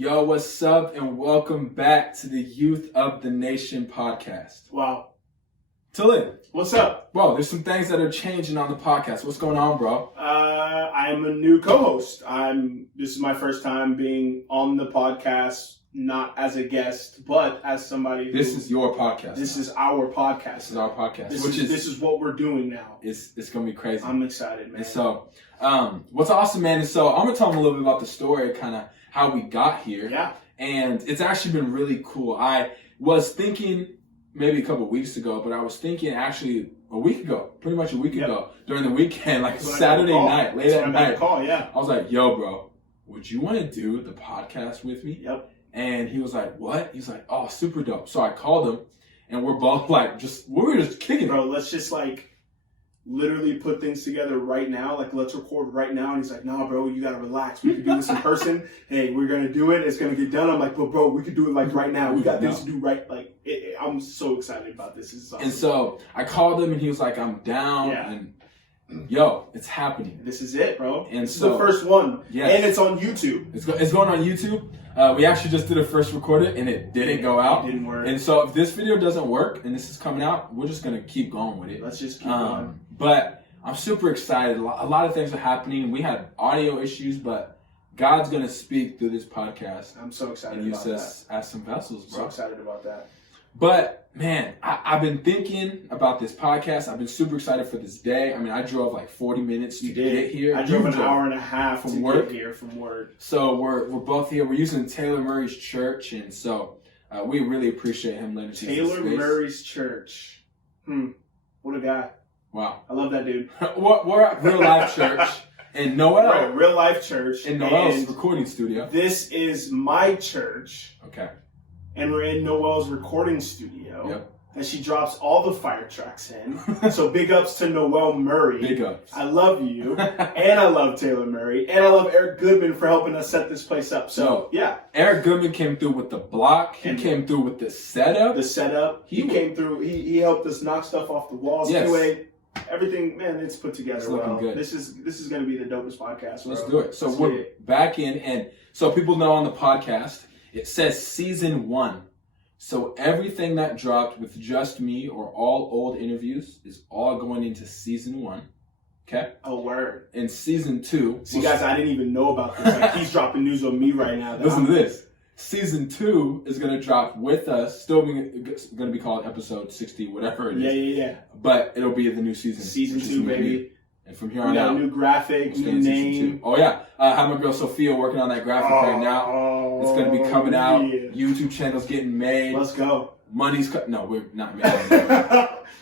Yo, what's up, and welcome back to the Youth of the Nation podcast. Wow. Telyn, What's up? bro, there's some things that are changing on the podcast. What's going on, bro? I'm a new co-host. This is my first time being on the podcast, not as a guest, but as somebody. This is your podcast. This is our podcast. This is our podcast. This is what we're doing now. It's gonna be crazy. I'm excited, man. And so, what's awesome, man, is so I'm gonna tell them a little bit about the story, kind of how we got here. Yeah. And it's actually been really cool. I was thinking maybe a couple of weeks ago, but I was thinking actually a week ago, pretty much a week ago, during the weekend, like Saturday night, late at night. I was like, yo, bro, would you want to do the podcast with me? Yep. And he was like, what? He's like, oh, super dope. So I called him, and we're both like, we were just kicking it. Bro, let's just literally put things together right now. Let's record right now. And he's like, nah, bro, you got to relax. We can do this in person. Hey, we're going to do it. It's going to get done. I'm like, but bro, we could do it right now. We got things to do right. I'm so excited about this. This is awesome. And so I called him, and he was like, I'm down. Yeah. And yo, it's happening. This is it, bro. And this is the first one. Yes. And it's on YouTube. It's going on YouTube. We actually just did a first recorded, and it didn't go out. It didn't work. And so if this video doesn't work and this is coming out, we're just going to keep going with it. Let's just keep going. But I'm super excited. A lot of things are happening. We had audio issues, but God's going to speak through this podcast. I'm so excited and about use us as some vessels, bro. So excited about that. But, man, I've been thinking about this podcast. I've been super excited for this day. I mean, I drove 40 minutes to get here. I drove an hour and a half from to work. get here from work. So we're both here. We're using Taylor Murray's church, and so we really appreciate him letting us use this Taylor space. Murray's church. What a guy. Wow. I love that dude. We're at Real Life Church in Noel. We're at Real Life Church. In Noel's recording studio. This is my church. Okay. And we're in Noel's recording studio. Yep. And she drops all the fire tracks in. So big ups to Noel Murray. Big ups. I love you. And I love Taylor Murray. And I love Eric Goodman for helping us set this place up. So, yeah. Eric Goodman came through with the block. He came through with the setup. He came through. He helped us knock stuff off the walls. Yes. Anyway, everything, man, it's put together it's well. Looking good. This is going to be the dopest podcast, bro. Let's do it. So we're back in. And so people know on the podcast, it says season 1. So everything that dropped with just me or all old interviews is all going into season 1. Okay? Oh, word. In season 2. See, guys, I didn't even know about this. He's dropping news on me right now. Listen to this. Season 2 is going to drop with us. Still going to be called episode 60, whatever it is. Yeah. But it'll be the new season. Season 2, baby. And from here on out, new graphic, new name. Oh, yeah. I have my girl Sophia working on that graphic right now. It's going to be coming out. Yeah. YouTube channel's getting made. Let's go. Money's cut. No, we're not making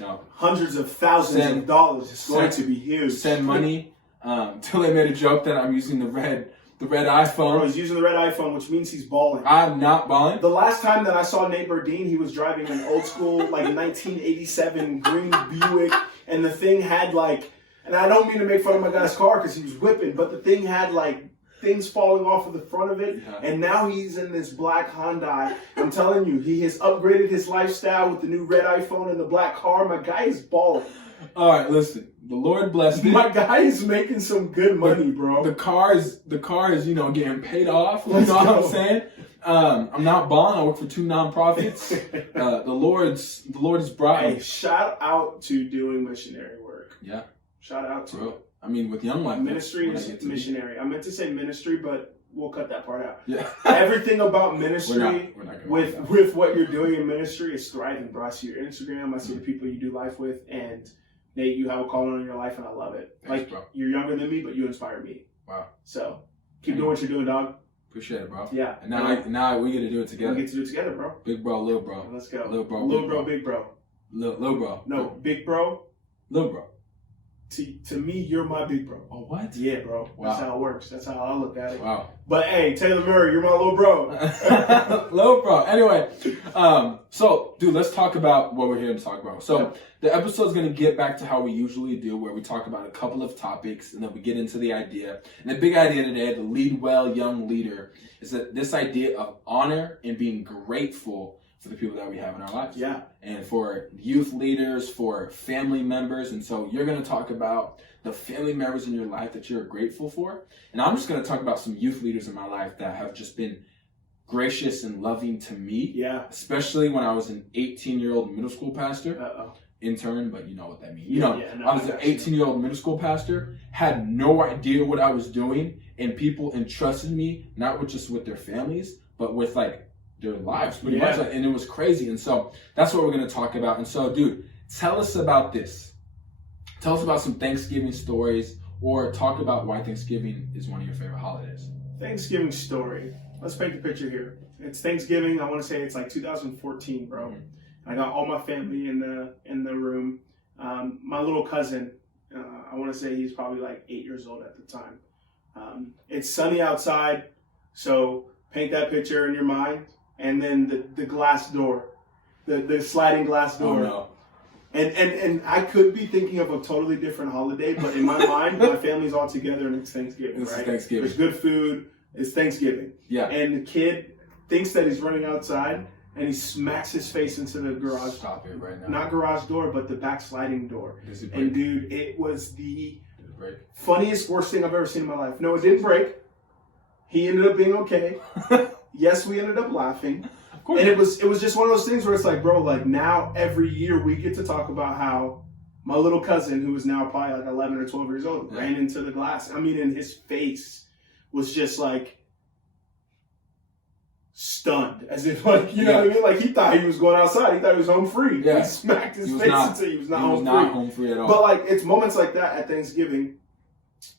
No. Hundreds of thousands of dollars. It's going to be huge. Send money. Till they made a joke that I'm using the red iPhone. Bro, he's using the red iPhone, which means he's balling. I'm not balling. The last time that I saw Nate Burdine, he was driving an old school 1987 green Buick, and the thing had and I don't mean to make fun of my guy's car because he was whipping, but the thing had things falling off of the front of it, and now he's in this black Hyundai. I'm telling you, he has upgraded his lifestyle with the new red iPhone and the black car. My guy is balling. All right, listen. The Lord bless me. My guy is making some good money, bro. The car is getting paid off. You Let's know what go. I'm saying? I'm not balling. I work for 2 nonprofits. The Lord is bright. Hey, shout out to doing missionary work. Yeah. Shout out to Bro. I mean, with Young Life. Ministry is missionary. I meant to say ministry, but we'll cut that part out. Yeah. Everything about ministry we're not with what you're doing in ministry is thriving, bro. I see your Instagram. I see the people you do life with, and Nate, you have a calling on your life, and I love it. Thanks, bro. You're younger than me, but you inspire me. Wow. So keep doing what you're doing, dog. Appreciate it, bro. Yeah. And now we get to do it together. We get to do it together, bro. Big bro, little bro. Let's go. Little bro, big bro. Little bro. No, big bro. Little bro. To me, you're my big bro. Oh, what? Yeah, bro. Wow. That's how it works. That's how I look at it. Wow. But hey, Taylor Murray, you're my little bro. Little bro. Anyway, so, dude, let's talk about what we're here to talk about. So, the episode's going to get back to how we usually do, where we talk about a couple of topics, and then we get into the idea. And the big idea today, the Lead Well Young Leader, is that this idea of honor and being grateful for the people that we have in our lives. Yeah. And for youth leaders, for family members. And so you're going to talk about the family members in your life that you're grateful for. And I'm just going to talk about some youth leaders in my life that have just been gracious and loving to me. Yeah. Especially when I was an 18-year-old middle school pastor. Intern, but you know what that means. I was an 18-year-old middle school pastor, had no idea what I was doing, and people entrusted me, not with their families, but with like their lives, pretty much. And it was crazy. And so that's what we're going to talk about. And so, dude, tell us about this. Tell us about some Thanksgiving stories, or talk about why Thanksgiving is one of your favorite holidays. Thanksgiving story. Let's paint the picture here. It's Thanksgiving. I want to say it's like 2014, bro. Mm-hmm. I got all my family in the room. My little cousin, I want to say he's probably like 8 years old at the time. It's sunny outside, so paint that picture in your mind. And then the glass door, the sliding glass door. Oh, no. And I could be thinking of a totally different holiday, but in my mind, my family's all together and it's Thanksgiving, This right? is Thanksgiving. There's good food. It's Thanksgiving. Yeah. And the kid thinks that he's running outside, and he smacks his face into the garage. Stop it right now. Not garage door, but the back sliding door. Does it break? And dude, it was the Did it break? funniest, worst thing I've ever seen in my life. No, it didn't break. He ended up being okay. Yes, we ended up laughing. Of course. And it was just one of those things where it's like, bro, like now every year we get to talk about how my little cousin, who is now probably like 11 or 12 years old, ran into the glass. I mean, and his face was just like stunned, as if like, you know what I mean? Like he thought he was going outside. He thought he was home free. Yeah. He smacked his face until he was not home free at all. But like, it's moments like that at Thanksgiving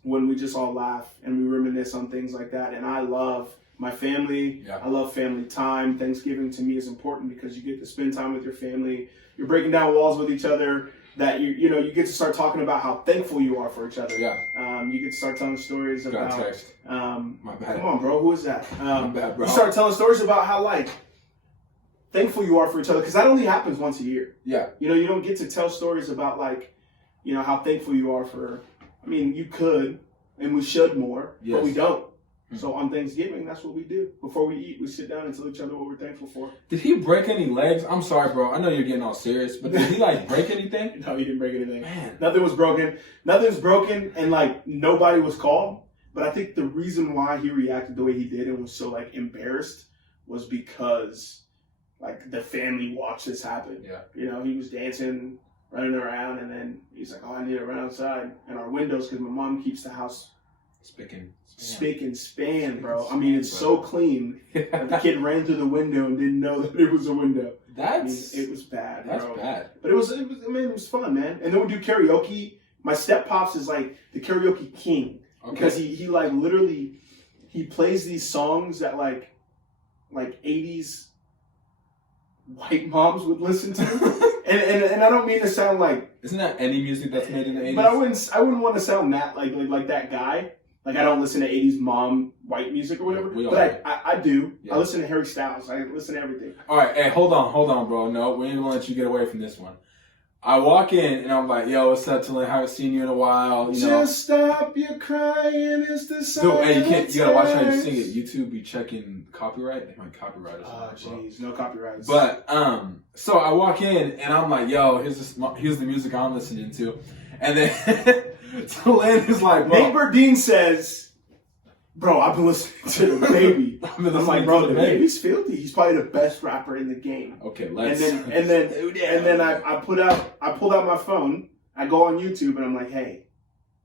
when we just all laugh and we reminisce on things like that. And I love my family. Yeah. I love family time. Thanksgiving to me is important because you get to spend time with your family. You're breaking down walls with each other. That you get to start talking about how thankful you are for each other. Yeah. You get to start telling stories about. Text. My bad. Come on, bro. Who is that? My bad, bro. You start telling stories about how like thankful you are for each other, because that only happens once a year. Yeah. You don't get to tell stories about like, how thankful you are for. I mean, you could and we should more, but we don't. So on Thanksgiving, that's what we do. Before we eat, we sit down and tell each other what we're thankful for. Did he break any legs? I'm sorry, bro. I know you're getting all serious, but did he like break anything? No, he didn't break anything. Man. Nothing was broken. Nothing's broken, and like nobody was called. But I think the reason why he reacted the way he did and was so like embarrassed was because like the family watched this happen. Yeah. He was dancing, running around, and then he's like, "Oh, I need to run outside." And our windows, because my mom keeps the house spick and span, bro. I mean, it's so clean that the kid ran through the window and didn't know that it was a window. It was bad, bro. That's bad. But it was fun, man. And then we do karaoke. My step pops is like the karaoke king. Okay. Because he like literally, he plays these songs that like 80s white moms would listen to. and I don't mean to sound like... Isn't that any music that's made in the 80s? But I wouldn't want to sound that like that guy. Like, I don't listen to 80s mom white music or whatever. But I do. Yeah. I listen to Harry Styles. I listen to everything. All right. Hey, hold on, bro. No, we ain't going to let you get away from this one. I walk in and I'm like, yo, what's up, Telyn? Haven't seen you in a while. Just stop your crying. It's the sign. Dude, hey, you gotta watch how you sing it. YouTube be checking copyright. They might copyright us. Oh, jeez. No copyrights. But, so I walk in and I'm like, yo, here's the music I'm listening to. And then Telyn is like, bro. Neighbor Dean says, bro, I've been listening to the baby. I'm like, bro, the baby's filthy. He's probably the best rapper in the game. Okay, let's. And then I pulled out my phone. I go on YouTube and I'm like, hey,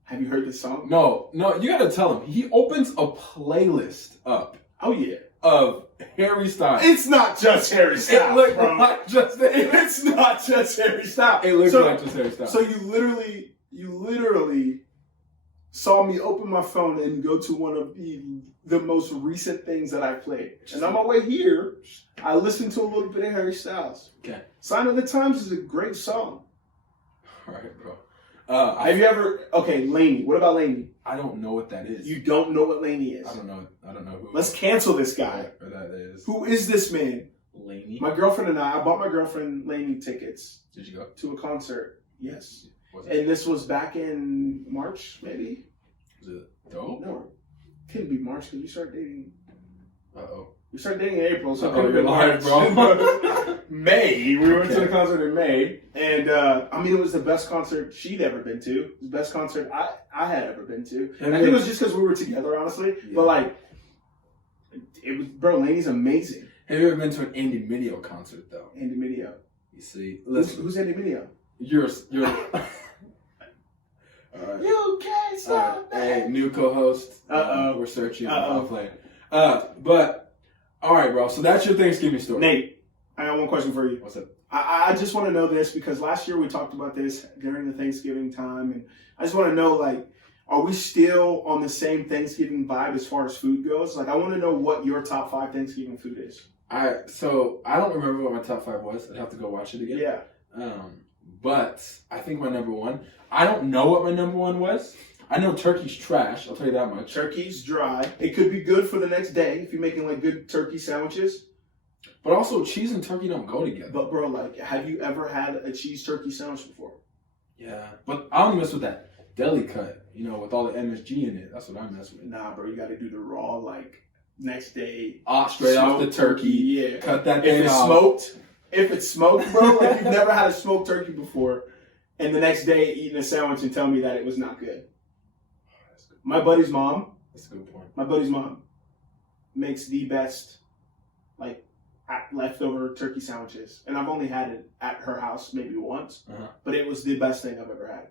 have you heard this song? No, you gotta tell him. He opens a playlist up. Oh yeah. Of Harry Styles. It's not just Harry Styles. It looks like just It's not just Harry Styles. It looks like just Harry Styles. So you literally saw me open my phone and go to one of the most recent things that I played. And on my way here, I listened to a little bit of Harry Styles. Okay. Sign of the Times is a great song. All right, bro. Have you ever... Okay, Laney. What about Laney? I don't know what that is. You don't know what Laney is? I don't know who. Let's cancel this guy. Who that is. Who is this man? Laney? My girlfriend and I bought my girlfriend Laney tickets. Did you go? To a concert. Yes. Was it? And this was back in March, maybe? Was it dope? No. It couldn't be March because we started dating. Uh-oh. We started dating in April, so it you're lying, bro. May. We went to the concert in May. And, it was the best concert she'd ever been to. It was the best concert I had ever been to. And I think it was just because we were together, honestly. Yeah. But, It was, bro, Laney's amazing. Have you ever been to an Andy Mineo concert though? Andy Mineo. You see, listen, Who's Andy Mineo? you're. All right. You can't stop me. Hey, new co-host. We're searching. Playing. But all right, bro. So that's your Thanksgiving story. Nate, I got one question for you. What's up? I just want to know this because last year we talked about this during the Thanksgiving time, and I just want to know, like, are we still on the same Thanksgiving vibe as far as food goes? Like, I want to know what your top 5 Thanksgiving food is. So I don't remember what my top 5 was. I'd have to go watch it again. Yeah. But I think my number 1. I don't know what my number 1 was. I know turkey's trash. I'll tell you that much. Turkey's dry. It could be good for the next day if you're making like good turkey sandwiches. But also, cheese and turkey don't go together. But bro, like, have you ever had a cheese turkey sandwich before? Yeah, but I don't mess with that deli cut. You know, with all the MSG in it. That's what I mess with. Nah, bro, you got to do the raw, like, next day. Straight off the turkey. Yeah. Cut that thing off. If it's smoked, bro, like you've never had a smoked turkey before, and the next day eating a sandwich and tell me that it was not good. My buddy's mom. That's a good point. My buddy's mom makes the best, like, leftover turkey sandwiches, and I've only had it at her house maybe once, but it was the best thing I've ever had.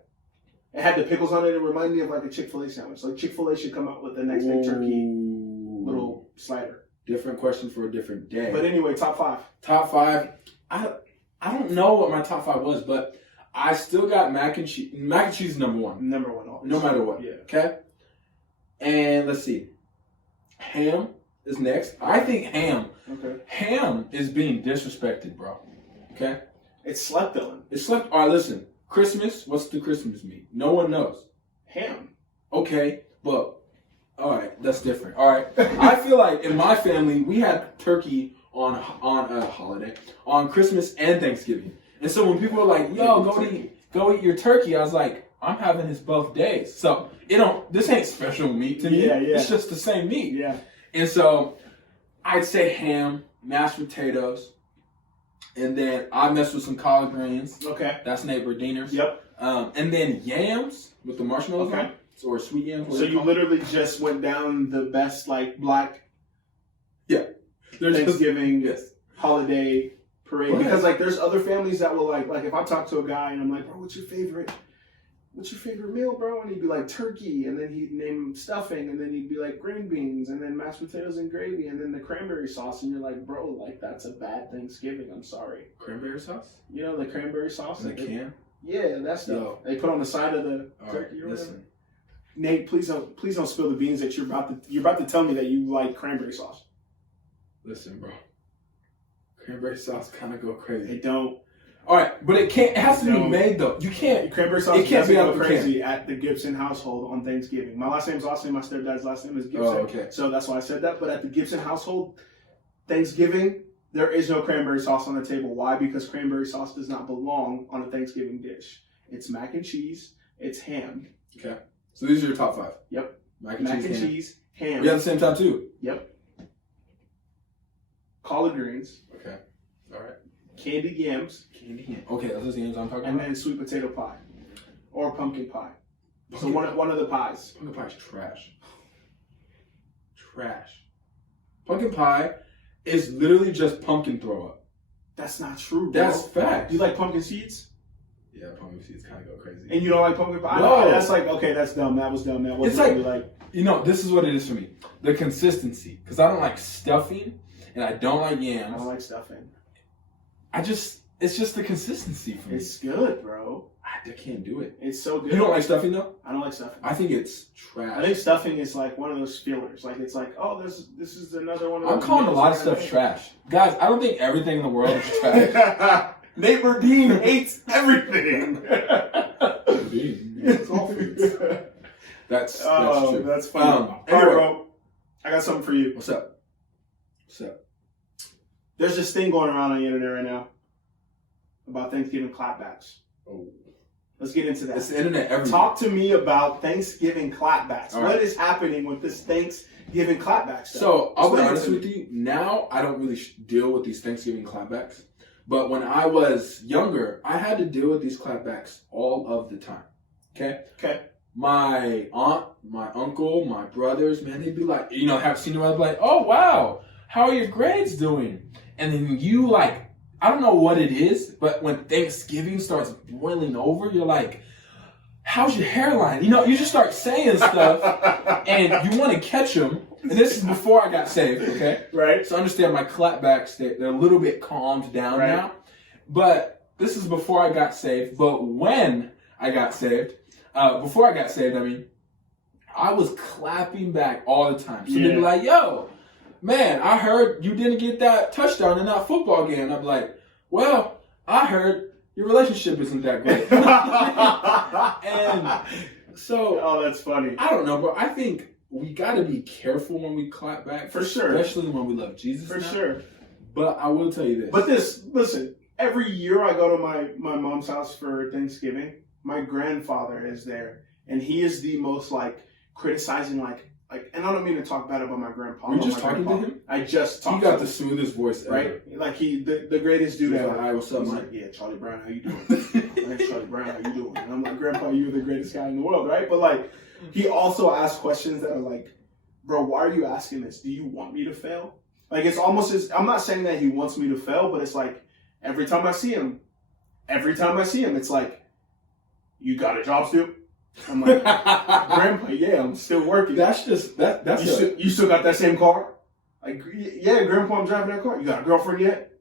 It had the pickles on it. It reminded me of like a Chick-fil-A sandwich. Like Chick-fil-A should come out with the next day turkey little slider. Different question for a different day. But anyway, top 5. Top 5. I don't know what my top 5 was, but I still got mac and cheese. Mac and cheese is number 1. Number 1 always. No matter what. Yeah. Okay? And let's see. Ham is next. I think ham. Okay. Ham is being disrespected, bro. Okay? It's slept on. It's slept. All right, listen. Christmas, what's the Christmas meat? No one knows. Ham. Okay, but all right, that's different. All right. I feel like in my family, we had turkey on a holiday, on Christmas and Thanksgiving. And so when people were like, yo, go eat your turkey, I was like, I'm having this both days. So this ain't special meat to me. Yeah. It's just the same meat. Yeah. And so I'd say ham, mashed potatoes, and then I mess with some collard greens. Okay. That's Nate Berdeeners. Yep. And then yams with the marshmallows on, or sweet yams. So you literally just went down the best like black Thanksgiving holiday parade. Because like there's other families that will like if I talk to a guy and I'm like, bro, what's your favorite meal, bro? And he'd be like turkey, and then he'd name stuffing, and then he'd be like green beans, and then mashed potatoes and gravy, and then the cranberry sauce, and you're like, bro, like that's a bad Thanksgiving. I'm sorry. Cranberry sauce? You know the cranberry sauce in the can? Yeah, that stuff. They put on the side of the turkey or whatever. Nate, please don't spill the beans that you're about to tell me that you like cranberry sauce. Listen, bro. Cranberry sauce kind of go crazy. They don't. All right, but it has to be made though. You can't. Cranberry sauce it can't be go crazy at the Gibson household on Thanksgiving. My last name's Austin. My stepdad's last name is Gibson. Oh, okay. So that's why I said that. But at the Gibson household, Thanksgiving, there is no cranberry sauce on the table. Why? Because cranberry sauce does not belong on a Thanksgiving dish. It's mac and cheese. It's ham. Okay. So these are your top 5. Yep. Mac and cheese, ham. We have the same top 2. Yep. Collard greens. Okay. All right. Candied yams. Okay, those are the yams I'm talking and about. then sweet potato pie. Or pumpkin pie. So one of the pies. Pumpkin pie is trash. Trash. Pumpkin pie is literally just pumpkin throw up. That's not true, bro. That's fact. You like pumpkin seeds? Yeah, pumpkin seeds kind of go crazy. And you don't like pumpkin pie? No. That's like, okay, that's dumb. That was dumb. That wasn't it's really like... You know, this is what it is for me. The consistency. Because I don't like stuffing, and I don't like yams. I don't like stuffing. It's just the consistency for me. It's good, bro. I can't do it. It's so good. You don't like stuffing, though? I don't like stuffing. I think it's trash. I think stuffing is like one of those fillers. Like, it's like, oh, this is another one of those... I'm calling a lot of stuff trash. Guys, I don't think everything in the world is trash. Nate Berdeen hates everything. It's all foods. That's true. That's funny. All right, bro. I got something for you. What's up? There's this thing going around on the internet right now about Thanksgiving clapbacks. Oh. Let's get into that. It's the internet everywhere. Talk to me about Thanksgiving clapbacks. All What right. is happening with this Thanksgiving clapback stuff? So, I'll be honest with you. Now, I don't really deal with these Thanksgiving clapbacks. But when I was younger, I had to deal with these clapbacks all of the time. Okay? Okay. my aunt, my uncle, my brothers, man, they'd be like, have seen them, I'd be like, oh, wow, how are your grades doing? And then you like, I don't know what it is, but when Thanksgiving starts boiling over, you're like, how's your hairline? You just start saying stuff and you want to catch them. And this is before I got saved, okay? Right. So understand my clapbacks, they're a little bit calmed down now. But this is before I got saved. But when I got saved, before I got saved, I was clapping back all the time. So they'd be like, yo, man, I heard you didn't get that touchdown in that football game. And I'd be like, well, I heard your relationship isn't that great. And so... Oh, that's funny. I don't know, bro. I think we got to be careful when we clap back. For sure. Especially when we love Jesus. For sure. But I will tell you this. But listen, every year I go to my mom's house for Thanksgiving. My grandfather is there. And he is the most, criticizing, and I don't mean to talk bad about my grandpa. Were you just talking to him? I just talked to him. He got the smoothest voice ever. Right? Like, the greatest dude ever. Like, hi, what's up, man? Yeah, Charlie Brown, how you doing? Hey, Charlie Brown, how you doing? And I'm like, Grandpa, you're the greatest guy in the world, right? But, he also asks questions that are like, bro, why are you asking this? Do you want me to fail? It's almost as, I'm not saying that he wants me to fail, but it's like, every time I see him, it's like, you got a job still? I'm like, Grandpa, yeah, I'm still working. That's just, you still got that same car? Like, yeah, Grandpa, I'm driving that car. You got a girlfriend yet?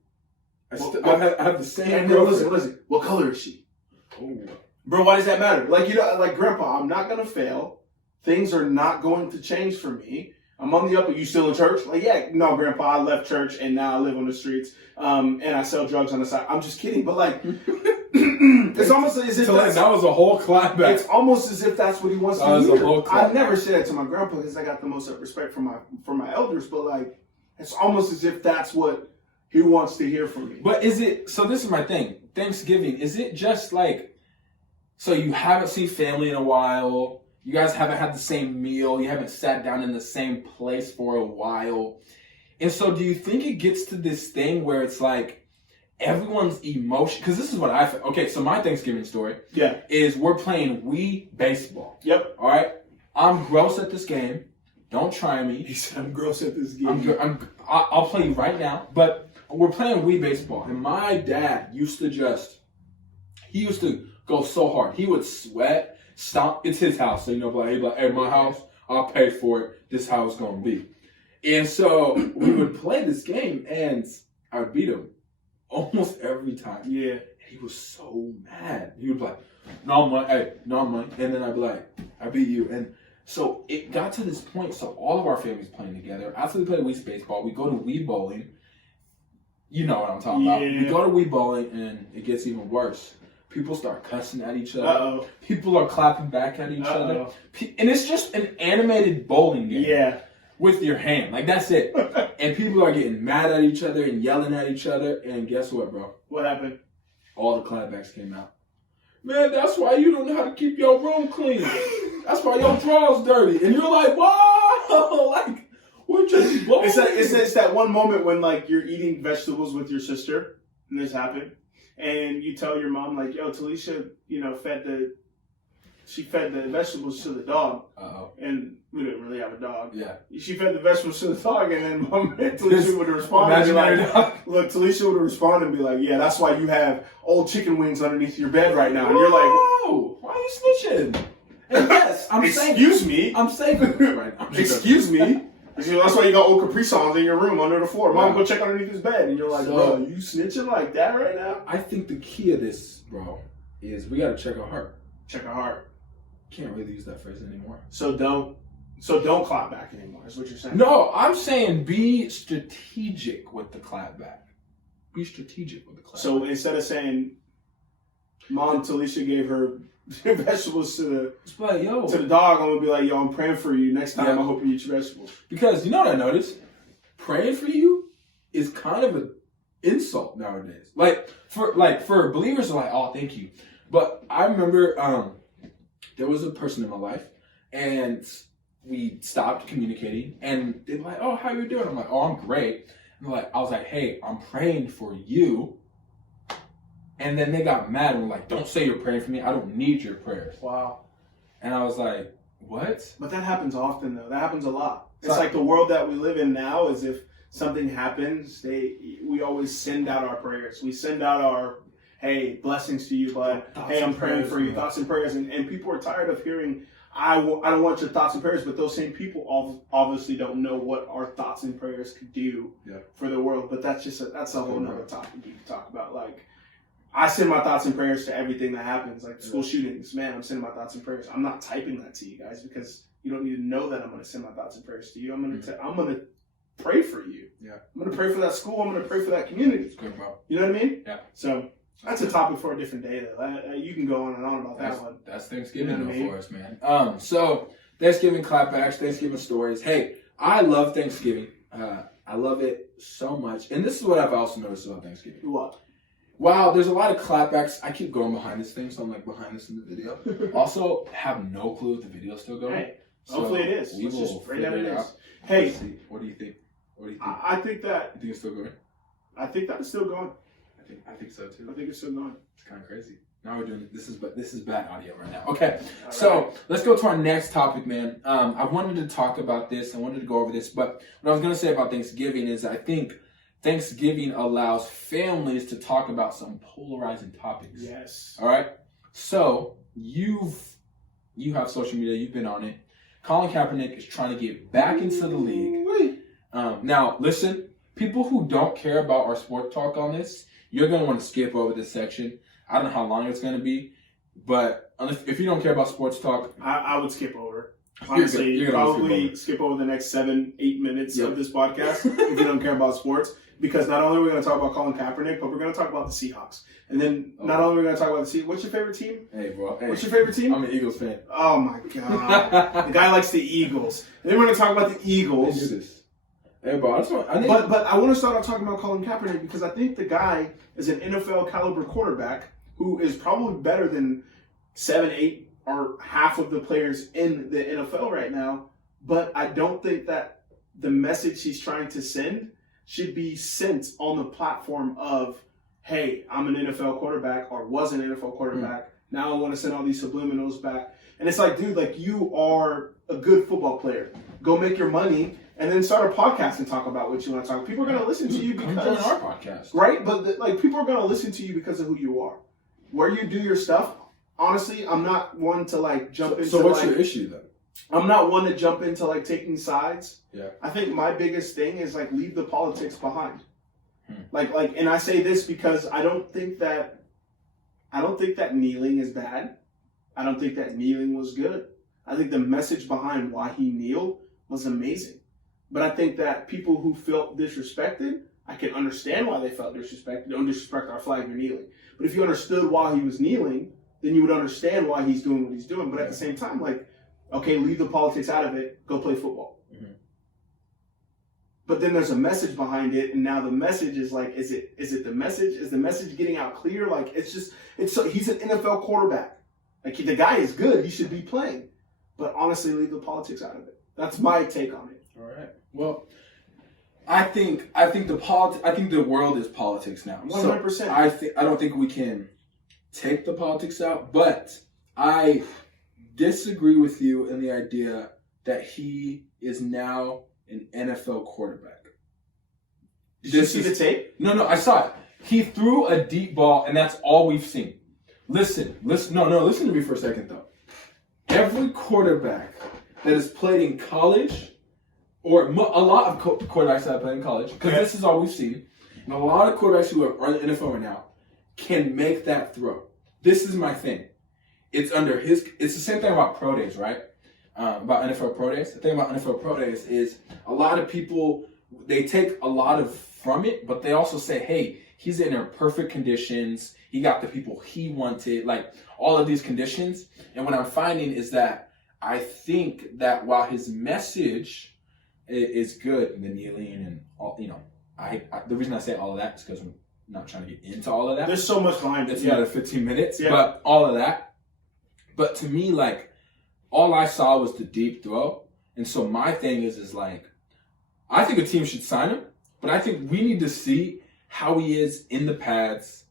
I have the same girlfriend. Listen, what color is she? Oh. Bro, why does that matter? Grandpa, I'm not going to fail. Things are not going to change for me. I'm on the up. Are you still in church? Yeah, no, Grandpa, I left church and now I live on the streets. And I sell drugs on the side. I'm just kidding. But it's almost as if that was a whole clapback. It's almost as if that's what he wants to hear. I never say that to my grandpa because I got the most respect for my elders. But it's almost as if that's what he wants to hear from me. But is it? So this is my thing. Thanksgiving, is it just so you haven't seen family in a while? You guys haven't had the same meal. You haven't sat down in the same place for a while. And so do you think it gets to this thing where it's everyone's emotion? Because this is what I feel. Okay, so my Thanksgiving story is we're playing Wii baseball. Yep. All right? I'm gross at this game. Don't try me. He said, I'm gross at this game. I'll play you right now. But we're playing Wii baseball. And my dad used to go so hard. He would sweat. Stomp. It's his house, so he'd be like, hey, my house, I'll pay for it. This is how it's gonna be. And so we would play this game, and I would beat him almost every time. Yeah. And he was so mad. He would be like, no money, and then I'd be like, I beat you. And so it got to this point. So all of our families playing together. After we play Wii baseball, we go to Wii bowling. You know what I'm talking about. We go to Wii bowling, and it gets even worse. People start cussing at each other. Uh-oh. People are clapping back at each other. And it's just an animated bowling game. Yeah. With your hand. That's it. And people are getting mad at each other and yelling at each other. And guess what, bro? What happened? All the clapbacks came out. Man, that's why you don't know how to keep your room clean. That's why your drawers dirty. And you're like, whoa! We're just bowling. It's that one moment when, you're eating vegetables with your sister. And this happened. And you tell your mom, yo, Talisha, she fed the vegetables to the dog. Uh-oh. And we didn't really have a dog. Yeah. She fed the vegetables to the dog, and then Talisha would have responded. Imaginary dog. Look, Talisha would have responded and be like, yeah, that's why you have old chicken wings underneath your bed right now. And you're like, whoa, why are you snitching? And yes, I'm saying. Excuse me. I'm saying it right now. Excuse me. That's why you got old Capri Suns in your room under the floor. Mom, go check underneath his bed. And you're like, bro, you snitching like that right now? I think the key of this, bro, is we got to check our heart. Check our heart. Can't really use that phrase anymore. So don't clap back anymore, is what you're saying. No, I'm saying be strategic with the clap back. Be strategic with the clap So back. instead of saying, Mom, Talisha gave her vegetables to the dog, I'm going to be like, yo, I'm praying for you. Next time, I hope you eat your vegetables. Because you know what I noticed? Praying for you is kind of an insult nowadays. For believers are like, oh, thank you. But I remember there was a person in my life, and we stopped communicating, and they're like, oh, how you doing? I'm like, oh, I'm great. And I was like, hey, I'm praying for you. And then they got mad and were like, don't say you're praying for me. I don't need your prayers. Wow. And I was like, what? But that happens often, though. That happens a lot. It's So- like the world that we live in now is if something happens, we always send out our prayers. We send out our, hey, blessings to you, bud. Hey, I'm praying for you. Thoughts and prayers. And people are tired of hearing, I don't want your thoughts and prayers, but those same people obviously don't know what our thoughts and prayers could do for the world. But that's a whole nother topic you can talk about. Like, I send my thoughts and prayers to everything that happens, like school shootings. Man, I'm sending my thoughts and prayers. I'm not typing that to you guys because you don't need to know that I'm going to send my thoughts and prayers to you. I'm going to pray for you. Yeah. I'm going to pray for that school. I'm going to pray for that community. It's good, bro. You know what I mean? Yeah. So that's a topic for a different day, though. You can go on and on about that one. That's Thanksgiving, You know what I mean? for us, man. So Thanksgiving clapbacks, Thanksgiving stories. Hey, I love Thanksgiving. I love it so much. And this is what I've also noticed about Thanksgiving. What? Wow, there's a lot of clapbacks. I keep going behind this thing, so I'm like behind this in the video. Also, have no clue if the video's still going. Hey, so hopefully it is. We Let's will just pray that figure it it is. out. Hey, Let's see. What do you think? I think that. You think it's still going? I think that it's still going. I think so too. I think it's still going. It's kind of crazy. Now we're doing this is bad audio right now. Okay, so let's go to our next topic, man. I wanted to talk about this. I wanted to go over this, but what I was going to say about Thanksgiving is I think Thanksgiving allows families to talk about some polarizing topics. Yes. All right. So you have social media. You've been on it. Colin Kaepernick is trying to get back into the league. Now, listen, people who don't care about our sport talk on this, you're going to want to skip over this section. I don't know how long it's going to be, but if you don't care about sports talk, I would skip over. Honestly, you're probably skip over the next 7-8 minutes of this podcast if you don't care about sports. Because not only are we going to talk about Colin Kaepernick, but we're going to talk about the Seahawks. And then not only are we going to talk about the Seahawks, what's your favorite team? Hey, bro. Hey, what's your favorite team? I'm an Eagles fan. Oh, my God. The guy likes the Eagles. And then we're going to talk about the Eagles. Do this. Hey, bro. But I want to start off talking about Colin Kaepernick because I think the guy is an NFL caliber quarterback who is probably better than 7, 8, or half of the players in the NFL right now. But I don't think that the message he's trying to send should be sent on the platform of, hey, I'm an NFL quarterback or was an NFL quarterback. Now I want to send all these subliminals back. And it's like, dude, like you are a good football player. Go make your money and then start a podcast and talk about what you want to talk about. People are going to listen to you because... Come join our podcast. Right? But like people are going to listen to you because of who you are. Where you do your stuff, honestly, I'm not one to like jump into... So what's your issue then? I'm not one to jump into like taking sides. Yeah. I think my biggest thing is like leave the politics behind. Like, and I say this because I don't think that kneeling is bad. I don't think that kneeling was good. I think the message behind why he kneeled was amazing. But I think that people who felt disrespected, I can understand why they felt disrespected. Don't disrespect our flag, you're kneeling. But if you understood why he was kneeling, then you would understand why he's doing what he's doing. But at the same time, like, okay, leave the politics out of it. Go play football. Mm-hmm. But then there's a message behind it, and now the message is like, is it the message? Is the message getting out clear? Like, he's an NFL quarterback. Like, the guy is good. He should be playing. But honestly, leave the politics out of it. That's my take on it. All right. Well, I think the world is politics now. 100%. So I don't think we can take the politics out, but I disagree with you in the idea that he is now an NFL quarterback. Did you see the tape? No, I saw it. He threw a deep ball, and that's all we've seen. Listen to me for a second, though. Every quarterback that has played in college, or a lot of quarterbacks that have played in college, because this is all we've seen, and a lot of quarterbacks who are in the NFL right now can make that throw. This is my thing. It's the same thing about pro days, right? About NFL pro days. The thing about NFL pro days is a lot of people, they take a lot of from it, but they also say, hey, he's in their perfect conditions. He got the people he wanted, like all of these conditions. And what I'm finding is that I think that while his message is good, the kneeling and all, the reason I say all of that is because I'm not trying to get into all of that. There's so much behind it. It's another 15 minutes, but all of that. But to me, like, all I saw was the deep throw. And so my thing is like, I think a team should sign him, but I think we need to see how he is in the pads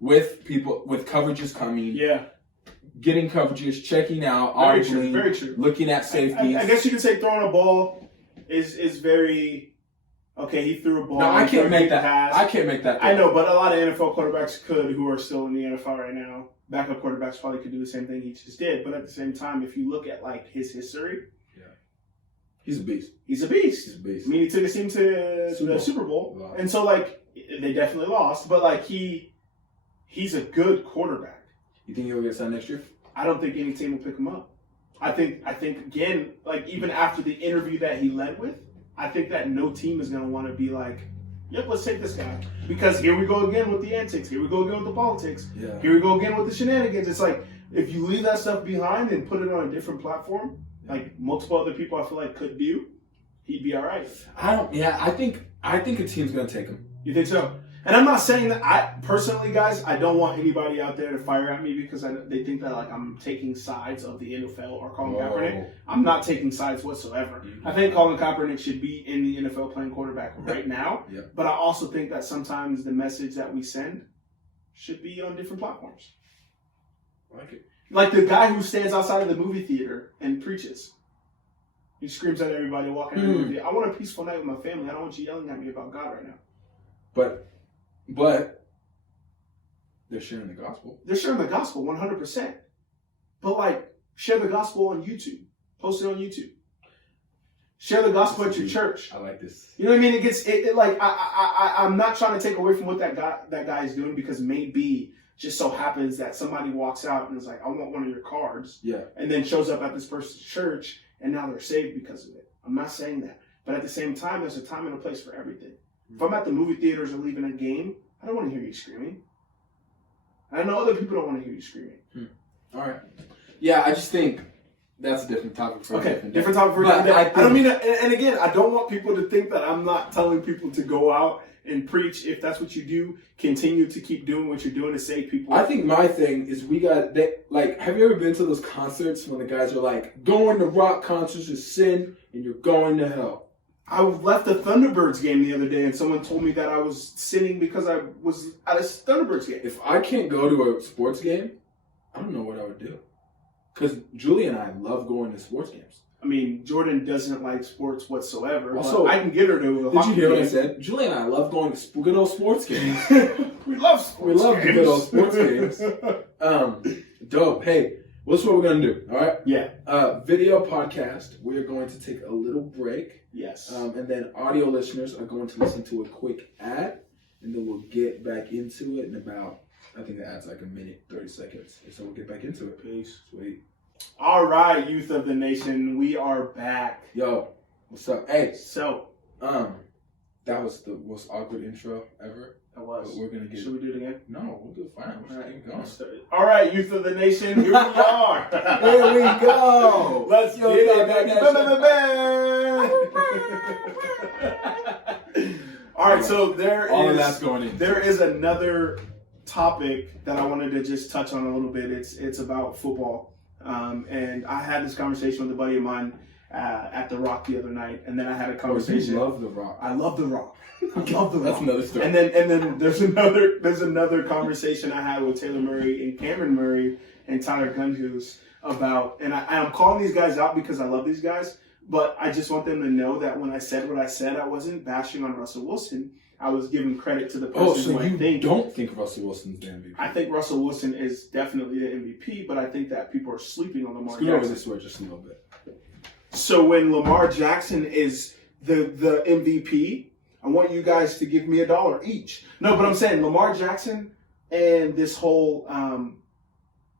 with people, with coverages coming. Yeah. getting coverages, checking out, Very true. audibly, Very true. looking at safeties. I guess you could say throwing a ball is very okay. He threw a ball. No, I he threw can't a make deep that. pass. I can't make that. I know, but a lot of NFL quarterbacks could, who are still in the NFL right now. Backup quarterbacks probably could do the same thing he just did. But at the same time, if you look at like his history, He's a beast. he's a beast. He's a beast. I mean, he took his team to the Super Bowl, Lost. and so like they definitely lost. But like he's a good quarterback. You think he'll get signed next year? I don't think any team will pick him up. I think again, like even after the interview that he led with, I think that no team is going to want to be like, yep, let's take this guy. Because here we go again with the antics. Here we go again with the politics. Yeah. Here we go again with the shenanigans. It's like, if you leave that stuff behind and put it on a different platform, like multiple other people I feel like could do, he'd be all right. I think a team's going to take him. You think so? And I'm not saying that personally, guys, I don't want anybody out there to fire at me because they think that like I'm taking sides of the NFL or Colin Kaepernick. I'm not taking sides whatsoever. I think Colin Kaepernick should be in the NFL playing quarterback right now. Yep. But I also think that sometimes the message that we send should be on different platforms. I like it. Like the guy who stands outside of the movie theater and preaches. He screams at everybody walking in the movie. I want a peaceful night with my family. I don't want you yelling at me about God right now. But they're sharing the gospel. They're sharing the gospel 100%. But like, share the gospel on YouTube. Post it on YouTube. Share the gospel at your church. I like this. You know what I mean? It gets like I'm not trying to take away from what that guy is doing because maybe just so happens that somebody walks out and is like, I want one of your cards. Yeah. And then shows up at this person's church and now they're saved because of it. I'm not saying that. But at the same time, there's a time and a place for everything. If I'm at the movie theaters or leaving a game, I don't want to hear you screaming. I know other people don't want to hear you screaming. All right. Yeah, I just think that's a different topic for Okay, different topic for a different day. I don't mean to, and again, I don't want people to think that I'm not telling people to go out and preach. If that's what you do, continue to keep doing what you're doing to save people. I think my thing is have you ever been to those concerts when the guys are like, going to rock concerts is sin and you're going to hell? I left a Thunderbirds game the other day and someone told me that I was sinning because I was at a Thunderbirds game. If I can't go to a sports game, I don't know what I would do. Because Julie and I love going to sports games. I mean, Jordan doesn't like sports whatsoever. Also, I can get her to a did hockey you hear what I game. said? Julie and I love going to good old sports games. We love sports We love games. the good old sports games. Dope. Hey, what's what we're going to do? All right? Yeah. Video podcast. We are going to take a little break. Yes. And then audio listeners are going to listen to a quick ad. And then we'll get back into it in about, I think the ad's like a minute, 30 seconds. So we'll get back into it. Peace. Sweet. All right, youth of the nation, we are back. Yo, what's up? Hey, So, that was the most awkward intro ever. that was. But we're gonna get. Should we do it again? No, we'll do it fine. We'll just keep going. All right, youth of the nation, here we are. Here we go. Let's Yo, get it. back, Baby. back, Bam. All right, so All of that's going in. there is another topic that I wanted to just touch on a little bit. It's about football. And I had this conversation with a buddy of mine at The Rock the other night, and then I had a conversation. You love The Rock. I love The Rock. I love The Rock. That's another story. And then there's another conversation I had with Taylor Murray and Cameron Murray and Tyler Gunhus about, and I'm calling these guys out because I love these guys, but I just want them to know that when I said what I said, I wasn't bashing on Russell Wilson. I was giving credit to the person who I think. Don't think Russell Wilson's the MVP? I think Russell Wilson is definitely the MVP, but I think that people are sleeping on Lamar Scoot over Jackson. this way just a little bit. So when Lamar Jackson is the MVP, I want you guys to give me $1 each. No, but I'm saying Lamar Jackson and this whole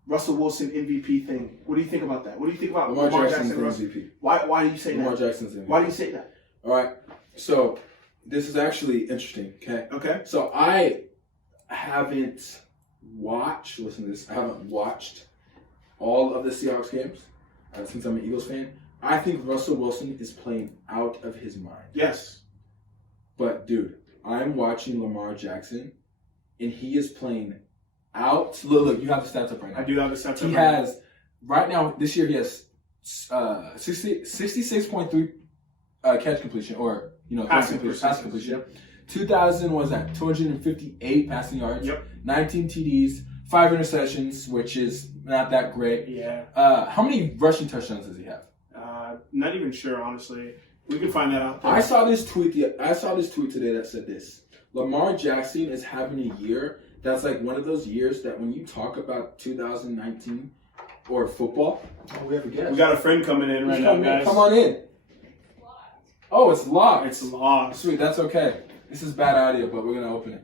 Russell Wilson MVP thing. What do you think about that? What do you think about Lamar Jackson's Jackson? the MVP. Why do you say Lamar that? Jackson's the MVP. Why do you say that? All right. So this is actually interesting. Okay. Okay. So I haven't watched. Listen to this. I haven't watched all of the Seahawks games since I'm an Eagles fan. I think Russell Wilson is playing out of his mind. Yes. But dude, I'm watching Lamar Jackson, and he is playing out. Look, you have the stats up right now. I do have the stats. He has right now this year. He has 66.3 catch completion, or pass completion. 2000 was that 258 passing yards. Yep. 19 TDs, 5 interceptions, which is not that great. Yeah. How many rushing touchdowns does he have? Not even sure, honestly. We can find that out there. I saw this tweet today that said this. Lamar Jackson is having a year that's like one of those years that when you talk about 2019 or football, we have a guest. We got a friend coming in right now, guys. Come on in. Oh, it's locked. It's locked. Sweet, that's okay. This is bad audio, but we're gonna open it.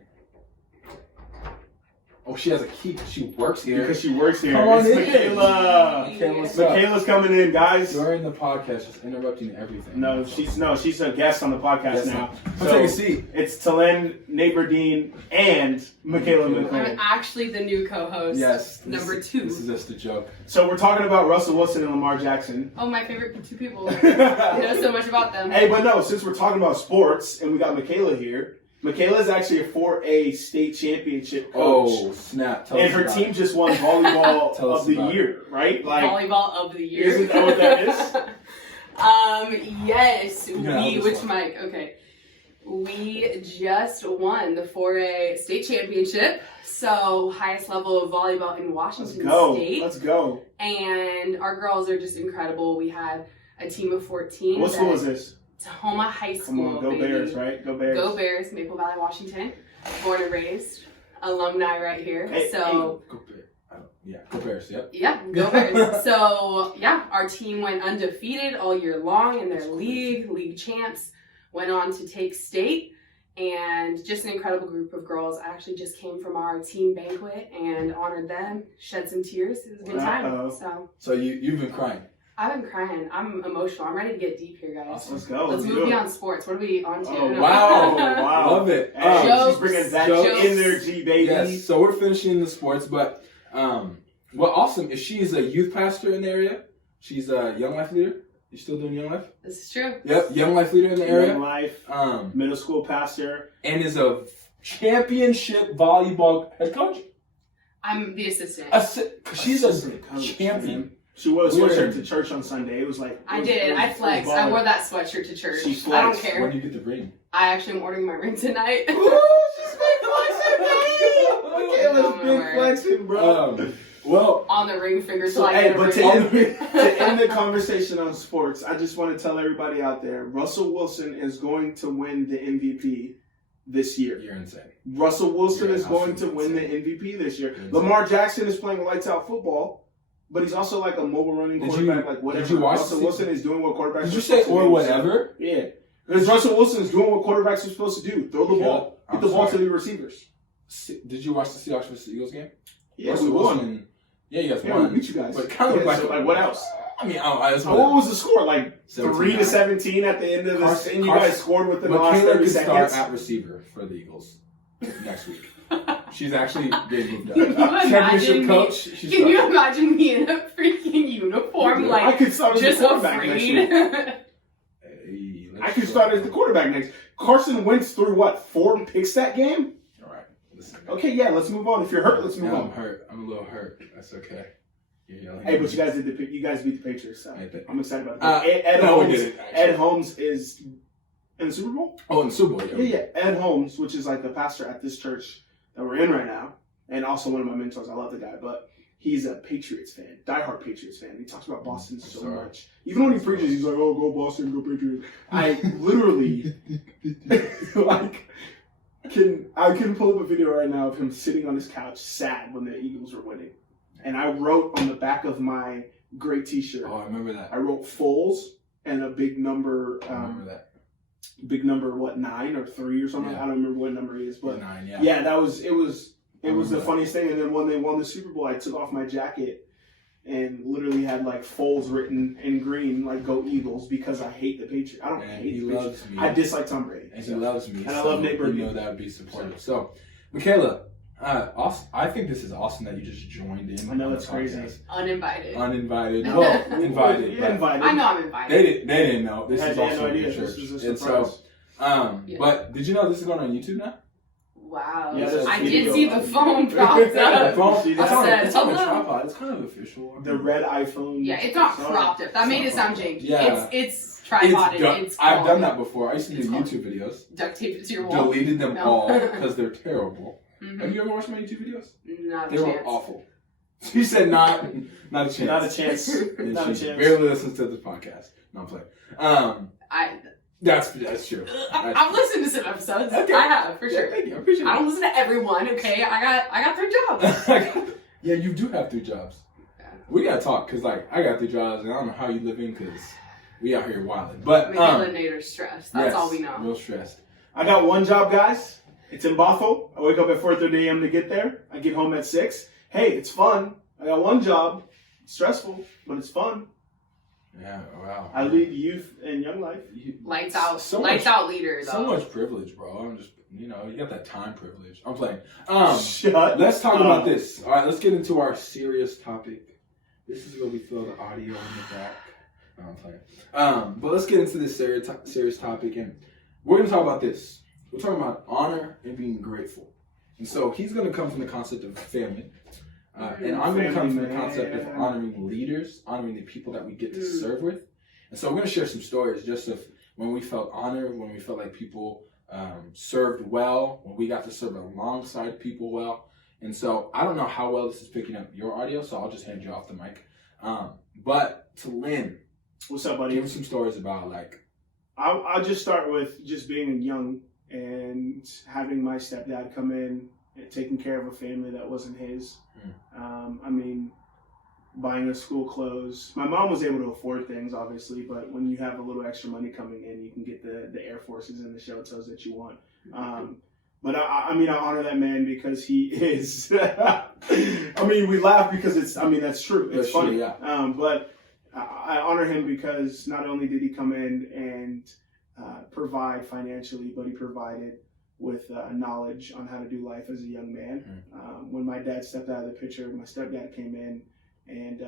Oh, she has a key. She works here. Because she works here. Come on in. Mikayla. Mikayla's coming in, guys. During the podcast, just interrupting everything. No, she's a guest on the podcast now. Come take a seat. It's Telyn, Neighbor Dean, and Mikayla McLean. I'm actually the new co-host. Yes. Number 2. This is just a joke. So we're talking about Russell Wilson and Lamar Jackson. Oh, my favorite 2 people. I know so much about them. Hey, but no, since we're talking about sports and we got Mikayla here, Mikayla's actually a 4A state championship coach. Oh, snap. And her team just won volleyball of the year, right? Like volleyball of the year. Isn't that what that is? Yes. Which mic? Okay. We just won the 4A state championship. So, highest level of volleyball in Washington State. Let's go. And our girls are just incredible. We had a team of 14. What school is this? Tahoma High School. Come on, go baby. Bears, right? Go Bears. Go Bears, Maple Valley, Washington. Born and raised. Alumni right here. Go Bears. Yeah, go Bears, yep. Yeah, go Bears. So, yeah, our team went undefeated all year long in their league champs. Went on to take state. And just an incredible group of girls. I actually just came from our team banquet and honored them. Shed some tears. It was a good time. So you've been crying. I've been crying. I'm emotional. I'm ready to get deep here, guys. Awesome. Let's go. Let's move beyond sports. What are we on to? Oh, wow. Love it. She's bringing that energy, baby. Yes, so we're finishing the sports, but what awesome is she is a youth pastor in the area. She's a Young Life leader. You still doing Young Life? This is true. Yep, Young Life leader in the area. Young Life, middle school pastor. And is a championship volleyball head coach? I'm the assistant. She's a champion. She wore a sweatshirt to church on Sunday. It was like... I did. I flexed. I wore that sweatshirt to church. She flexed. I don't care. When do you get the ring? I actually am ordering my ring tonight. Ooh, she's been flexing, Mikayla's been flexing, bro. Well, on the ring finger. So, hey, but to end the conversation on sports, I just want to tell everybody out there, Russell Wilson is going to win the MVP this year. You're insane. Russell Wilson is going to win the MVP this year. Lamar Jackson is playing lights out football, but he's also like a mobile running quarterback, like whatever. Did you watch Russell Wilson is doing what quarterbacks Did you say or whatever? Yeah. Because Russell Wilson is doing what quarterbacks are supposed to do. Throw the ball. Get the ball to the receivers. Did you watch the Seahawks versus Eagles game? Yeah, we won. Yeah, you guys won. We beat you guys. But kind of like what else? I mean, what was the score? Like 3-17 at the end of this, and you guys scored within the last 30 seconds. Start at receiver for the Eagles next week. She's actually being moved up. Championship coach. Can you imagine me in a freaking uniform, like I could start as just the quarterback next week. I could start as the quarterback next. Carson Wentz threw what 4 picks that game? Okay, yeah, let's move on. If you're hurt, let's move on. I'm hurt. I'm a little hurt. That's okay. Hey, but you guys beat the Patriots. So I'm excited about that. Ed Holmes is in the Super Bowl. Oh, in the Super Bowl. Yeah. Ed Holmes, which is like the pastor at this church that we're in right now, and also one of my mentors. I love the guy, but he's a Patriots fan, diehard Patriots fan. He talks about Boston so much. Even when he preaches, he's like, "Oh, go Boston, go Patriots." I literally I can pull up a video right now of him sitting on his couch sad when the Eagles were winning. And I wrote on the back of my gray t-shirt. Oh, I remember that. I wrote Foles and a big number. I remember that. Big number, 9 or 3 or something? Yeah. I don't remember what number it is. But 9, yeah. Yeah, it was the funniest thing. And then when they won the Super Bowl, I took off my jacket and literally had like Foles written in green, like "Go Eagles," because I hate the Patriots. I don't hate the Patriots. I dislike Tom Brady. And he loves me. And I love Nate Burke. You know that would be supportive. So, Mikayla, awesome. I think this is awesome that you just joined in. I know, that's crazy. Uninvited. Well, invited. Yeah, invited. I know I'm invited. They didn't know. This is also no idea. a church. This is a surprise. And so, but did you know this is going on YouTube now? Wow. Yeah, I did see the phone propped up. The phone, it's on the Hello. tripod. It's kind of official. The red iPhone. Yeah, it's not cropped up. That made it sound janky. Yeah. It's tripoded. I've done that before. I used to do YouTube videos. Duct tape it to your wall. Deleted them all because they're terrible. Mm-hmm. Have you ever watched my YouTube videos? Not a They chance. were awful. She said not a chance. Not a chance. And Not a she chance. barely listens to this podcast. No, I'm playing. That's true. I've listened to some episodes. Okay. I have, for sure. Yeah, thank you. I appreciate I it. don't listen to everyone, okay? I got 3 jobs. Yeah, you do have 3 jobs. Yeah. We gotta talk, cause like I got 3 jobs, and I don't know how you living, cause we out here wilding. But Mikayla and Nate are stressed. That's yes, all we know. Real stressed. I got one job, guys. It's in Bothell. I wake up at 4:30 a.m. to get there. I get home at 6. Hey, it's fun. I got one job. It's stressful, but it's fun. Yeah, wow. I lead youth and young life. Lights out. So lights much- out leader, though. So much privilege, bro. I'm just, you got that time privilege. I'm playing. Shut Let's talk up. about this. All right, let's get into our serious topic. This is where we throw the audio in the back. No, I'm playing. But let's get into this serious topic, and we're going to talk about this. We're talking about honor and being grateful. And so he's going to come from the concept of family. And I'm going to come from the concept of honoring leaders, honoring the people that we get to serve with. And so we're going to share some stories just of when we felt honored, when we felt like people served well, when we got to serve alongside people well. And so I don't know how well this is picking up your audio, so I'll just hand you off the mic. But to Lynn, What's up, buddy? give us some stories about like. I'll just start with just being young and having my stepdad come in and taking care of a family that wasn't his. I mean, buying us school clothes. My mom was able to afford things, obviously, but when you have a little extra money coming in, you can get the Air Forces and the Sheltos that you want. But I mean, I honor that man because he is. I mean, we laugh because that's true. It's That's true, funny. yeah. But I honor him because not only did he come in and provide financially, but he provided with knowledge on how to do life as a young man. When my dad stepped out of the picture, my stepdad came in, and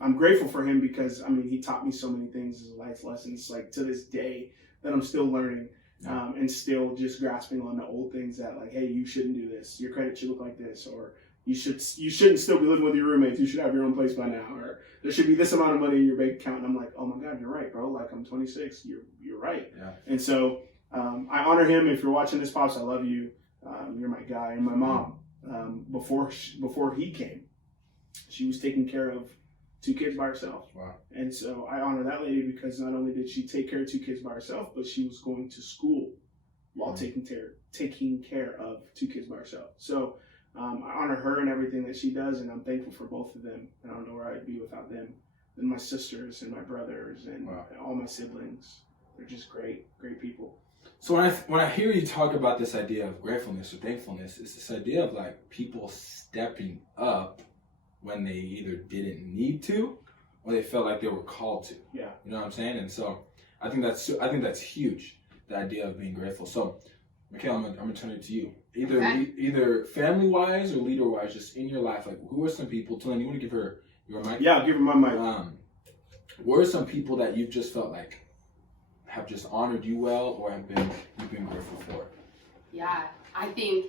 I'm grateful for him because, I mean, he taught me so many things as life lessons, like to this day, that I'm still learning. And still just grasping on the old things that, like, hey, you shouldn't do this. Your credit should look like this, or you shouldn't still be living with your roommates. You should have your own place by now, or there should be this amount of money in your bank account. And I'm like, oh my God, you're right, bro. Like, I'm 26. You're right. Yeah. And so I honor him. If you're watching this, Pops, I love you. You're my guy. And my mom, before he came, she was taking care of 2 kids by herself. Wow. And so I honor that lady because not only did she take care of 2 kids by herself, but she was going to school while taking care of 2 kids by herself. So I honor her and everything that she does, and I'm thankful for both of them. And I don't know where I'd be without them. And my sisters and my brothers and all my siblings. They're just great people. So when I hear you talk about this idea of gratefulness or thankfulness, it's this idea of like people stepping up when they either didn't need to or they felt like they were called to. Yeah. You know what I'm saying? And so I think that's huge, the idea of being grateful. So Mikayla, I'm gonna turn it to you. Either family wise or leader wise, just in your life, like who are some people, Telyn, you wanna give her your mic? Yeah, I'll give her my mic. What are some people that you've just felt like have just honored you well or you've been grateful for? Yeah, I think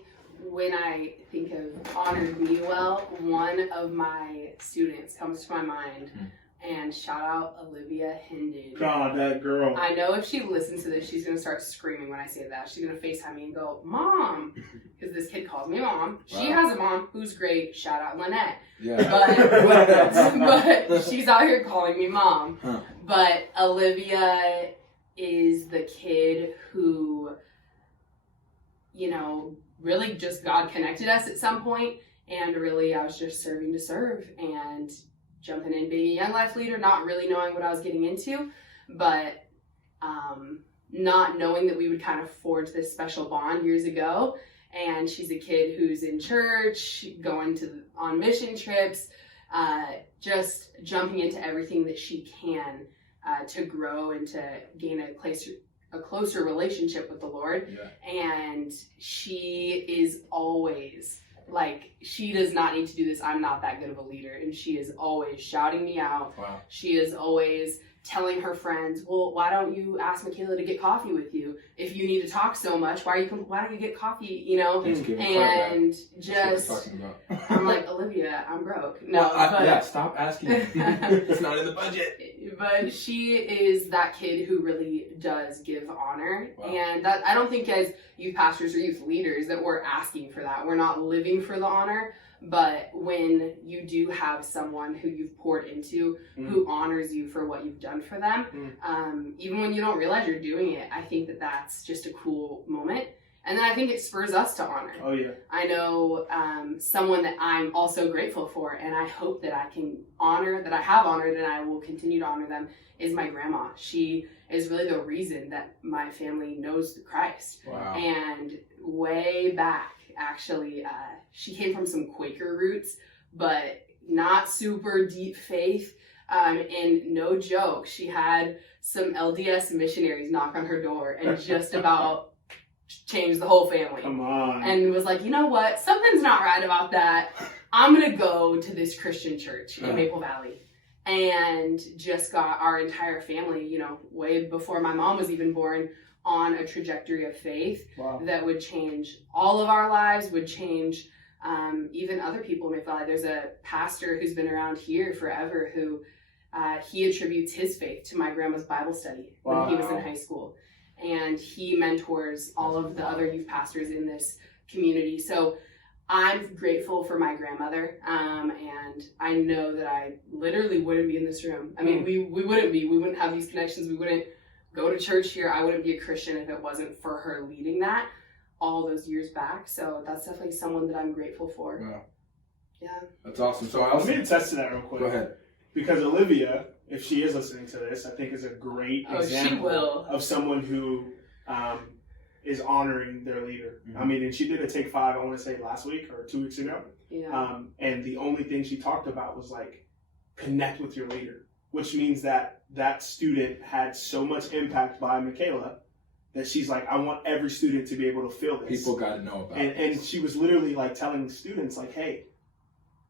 when I think of honored me well, one of my students comes to my mind, and shout out Olivia Hendon. God, that girl. I know if she listens to this, she's going to start screaming when I say that. She's going to FaceTime me and go, Mom, because this kid calls me Mom. She has a mom who's great. Shout out Lynette. Yeah. But she's out here calling me Mom. Huh. But Olivia is the kid who, really just God connected us at some point, and really I was just serving to serve and jumping in, being a young life leader, not really knowing what I was getting into, but not knowing that we would kind of forge this special bond years ago. And she's a kid who's in church, going on mission trips, just jumping into everything that she can to grow and to gain a closer relationship with the Lord. Yeah. And she is always like, she does not need to do this. I'm not that good of a leader. And she is always shouting me out. Wow. She is always telling her friends, well, why don't you ask Mikayla to get coffee with you? If you need to talk so much, why don't you get coffee, And just, I'm like, Olivia, I'm broke. No, yeah, stop asking. It's not in the budget. But she is that kid who really does give honor. Wow. And that, I don't think as youth pastors or youth leaders that we're asking for that. We're not living for the honor. But when you do have someone who you've poured into, who honors you for what you've done for them, even when you don't realize you're doing it, I think that that's just a cool moment. And then I think it spurs us to honor. Oh, yeah. I know someone that I'm also grateful for, and I hope that I can honor, that I have honored, and I will continue to honor them, is my grandma. She is really the reason that my family knows Christ. Wow. And way back, actually, she came from some Quaker roots, but not super deep faith. And no joke, she had some LDS missionaries knock on her door and just about changed the whole family. Come on. And was like, you know what? Something's not right about that. I'm going to go to this Christian church in Maple Valley. And just got our entire family, you know, way before my mom was even born, on a trajectory of faith that would change all of our lives, would change even other people in Maple Valley. There's a pastor who's been around here forever who he attributes his faith to my grandma's Bible study when he was in high school. And he mentors all of the other youth pastors in this community. So I'm grateful for my grandmother, and I know that I literally wouldn't be in this room. I mean, we wouldn't be. We wouldn't have these connections. We wouldn't go to church here. I wouldn't be a Christian if it wasn't for her leading that all those years back. So that's definitely someone that I'm grateful for. Wow. Yeah. That's awesome. So let me attest to that real quick. Go ahead. Because Olivia, if she is listening to this, I think is a great example of someone who is honoring their leader. Mm-hmm. I mean, and she did a Take 5, I want to say last week or 2 weeks ago. Yeah. And the only thing she talked about was like, connect with your leader, which means that that student had so much impact by Mikayla that she's like, I want every student to be able to feel this. People got to know about it. And she was literally like telling students like, hey,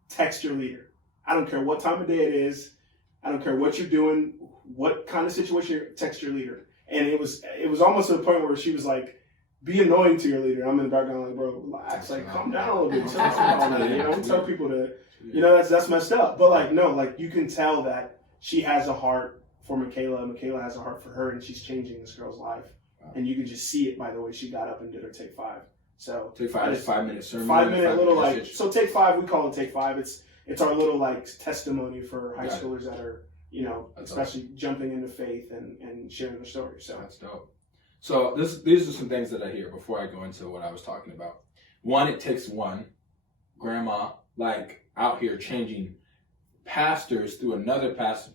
text your leader. I don't care what time of day it is. I don't care what you're doing, what kind of situation, text your leader. And it was almost to the point where she was like, be annoying to your leader. I'm in the background like, bro, relax, like calm down a little bit. Chill out. You know, don't tell people to, you know, that's messed up. But like, no, like you can tell that she has a heart for Mikayla. Mikayla has a heart for her, and she's changing this girl's life. Wow. And you can just see it by the way she got up and did her Take 5. So Take 5 is 5 minute sermon. 5 minute little like message. So Take 5, we call it Take 5. It's our little like testimony for high schoolers that are, you know, that's especially awesome. Jumping into faith and sharing their story. So that's dope. So these are some things that I hear before I go into what I was talking about. One, it takes one. Grandma, like out here changing pastors through another pastor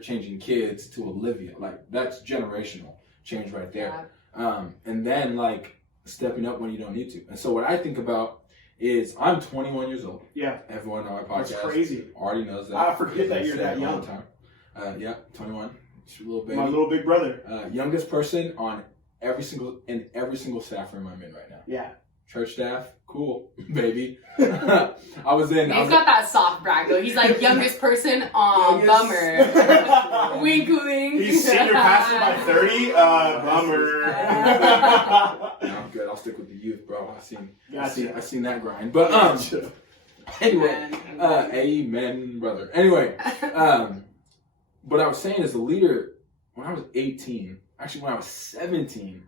changing kids to Olivia. Like that's generational change right there. Yeah. And then like stepping up when you don't need to. And so what I think about is I'm 21 years old. Yeah. Everyone on my podcast that's crazy. Already knows that. I forget that you're that young. Yeah, 21. It's your little baby. My little big brother. Youngest person on every single staff room I'm in right now. Yeah. Church staff, cool, baby. He's got that soft brag though. He's like youngest person on bummer. Wink, wink. He's senior pastor by 30. Bummer. No, I'm good. I'll stick with the youth, bro. I seen that grind. But anyway, amen, brother. Anyway, what I was saying is the leader. When I was 18, actually when I was 17,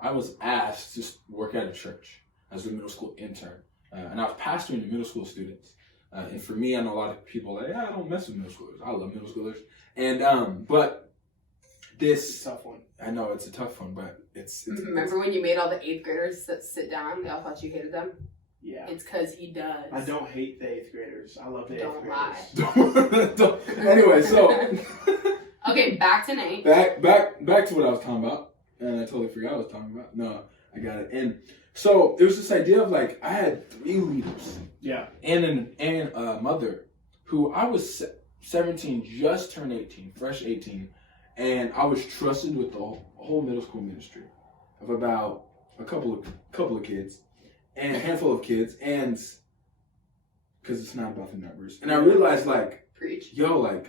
I was asked to work at a church as a middle school intern. And I was pastoring the middle school students. And for me, I know a lot of people like, I don't mess with middle schoolers. I love middle schoolers. And, but this... It's a tough one. I know, it's a tough one, but it's Remember when you made all the 8th graders that sit down? They all thought you hated them? Yeah. It's because he does. I don't hate the 8th graders. I love the 8th graders. Don't lie. Anyway, so... Okay, back to Nate. Back to what I was talking about. And I totally forgot what I was talking about. No, I got it. And so it was this idea of like I had 3 leaders. Yeah. And a mother who I was 17, just turned 18, fresh 18, and I was trusted with the whole middle school ministry of about a couple of kids and a handful of kids, and because it's not about the numbers. And I realized like, preach, yo, like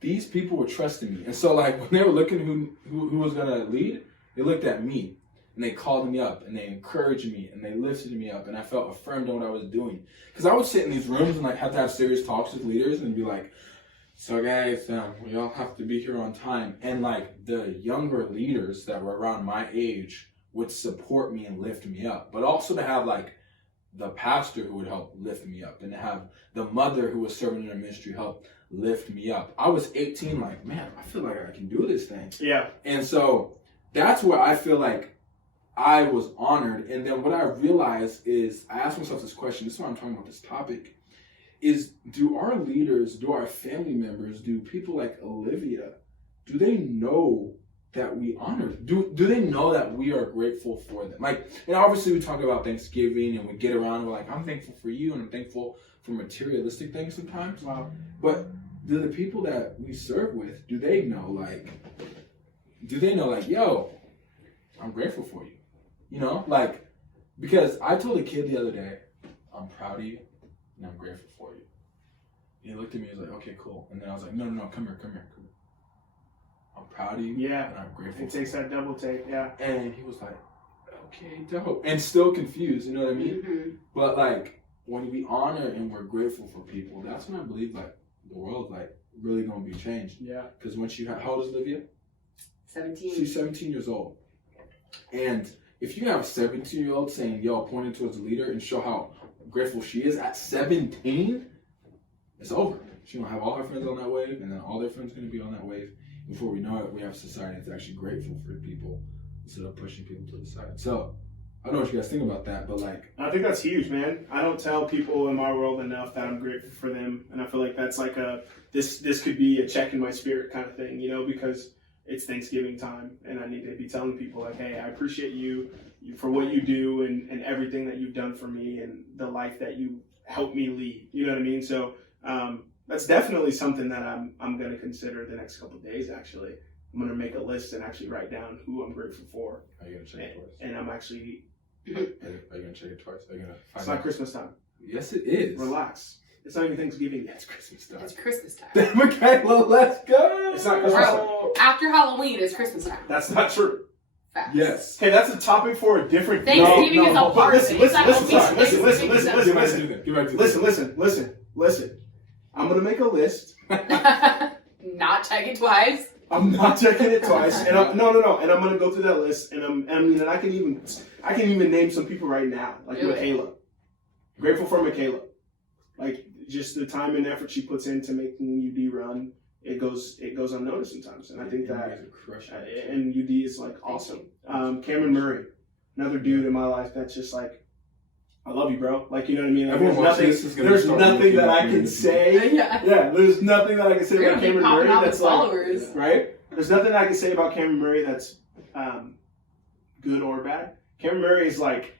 these people were trusting me, and so like when they were looking who was gonna lead, they looked at me. And they called me up, and they encouraged me, and they lifted me up, and I felt affirmed in what I was doing. Because I would sit in these rooms and like have to have serious talks with leaders and be like, So guys, we all have to be here on time. And like the younger leaders that were around my age would support me and lift me up. But also to have like the pastor who would help lift me up, and to have the mother who was serving in her ministry help lift me up. I was 18, like, man, I feel like I can do this thing. Yeah. And so that's where I feel like I was honored. And then what I realized is, I asked myself this question, this is why I'm talking about this topic, is do our leaders, do our family members, do people like Olivia, do they know that we honor them? Do they know that we are grateful for them? Like, and obviously we talk about Thanksgiving and we get around and we're like, I'm thankful for you and I'm thankful for materialistic things sometimes. Wow. But do the people that we serve with, do they know like, yo, I'm grateful for you? You know, like, because I told a kid the other day, I'm proud of you and I'm grateful for you. And he looked at me and was like, okay, cool. And then I was like, no, come here. I'm proud of you. Yeah. And I'm grateful. It takes that double take, yeah. And he was like, okay, dope. And still confused, you know what I mean? Mm-hmm. But like, when we honor and we're grateful for people, that's when I believe like the world's like really gonna be changed. Yeah. Because when how old is Olivia? 17. She's 17 years old. And if you have a 17-year-old saying, yo, pointing towards a leader and show how grateful she is at 17, it's over. She's gonna have all her friends on that wave, and then all their friends gonna be on that wave. Before we know it, we have a society that's actually grateful for people instead of pushing people to the side. So I don't know what you guys think about that, but like, I think that's huge, man. I don't tell people in my world enough that I'm grateful for them, and I feel like that's like this could be a check in my spirit kind of thing, you know, because it's Thanksgiving time, and I need to be telling people like, hey, I appreciate you for what you do and everything that you've done for me and the life that you helped me lead. You know what I mean? So that's definitely something that I'm going to consider the next couple of days. Actually, I'm going to make a list and actually write down who I'm grateful for. Are you gonna check it twice? And I'm actually. Are you gonna check it twice? Are you gonna find It's not out? Christmas time. Yes, it is. Relax. It's not even Thanksgiving yet. It's Christmas time. It's Christmas time. Mikayla, let's go. It's not Christmas time. After Halloween, it's Christmas time. That's not true. Facts. Yes. Okay, that's a topic for a different. Thanksgiving is a but part of it. It's not listen, only listen, Thanksgiving, listen, it's listen, a- listen, Get back to this. Listen. I'm gonna make a list. Not check it twice. I'm not checking it twice. And no. And I'm gonna go through that list. And I can even name some people right now, like Do it. Mikayla. Grateful for Mikayla. Like just the time and effort she puts into making UD run, it goes unnoticed sometimes. And I think that and UD is like awesome. Cameron Murray, another dude in my life that's just like, I love you, bro. Like, you know what I mean? Like, there's nothing that I can say. Yeah. There's nothing that I can say You're about gonna be Cameron Murray popping out that's with like, followers. right? There's nothing I can say about Cameron Murray that's good or bad. Cameron Murray is like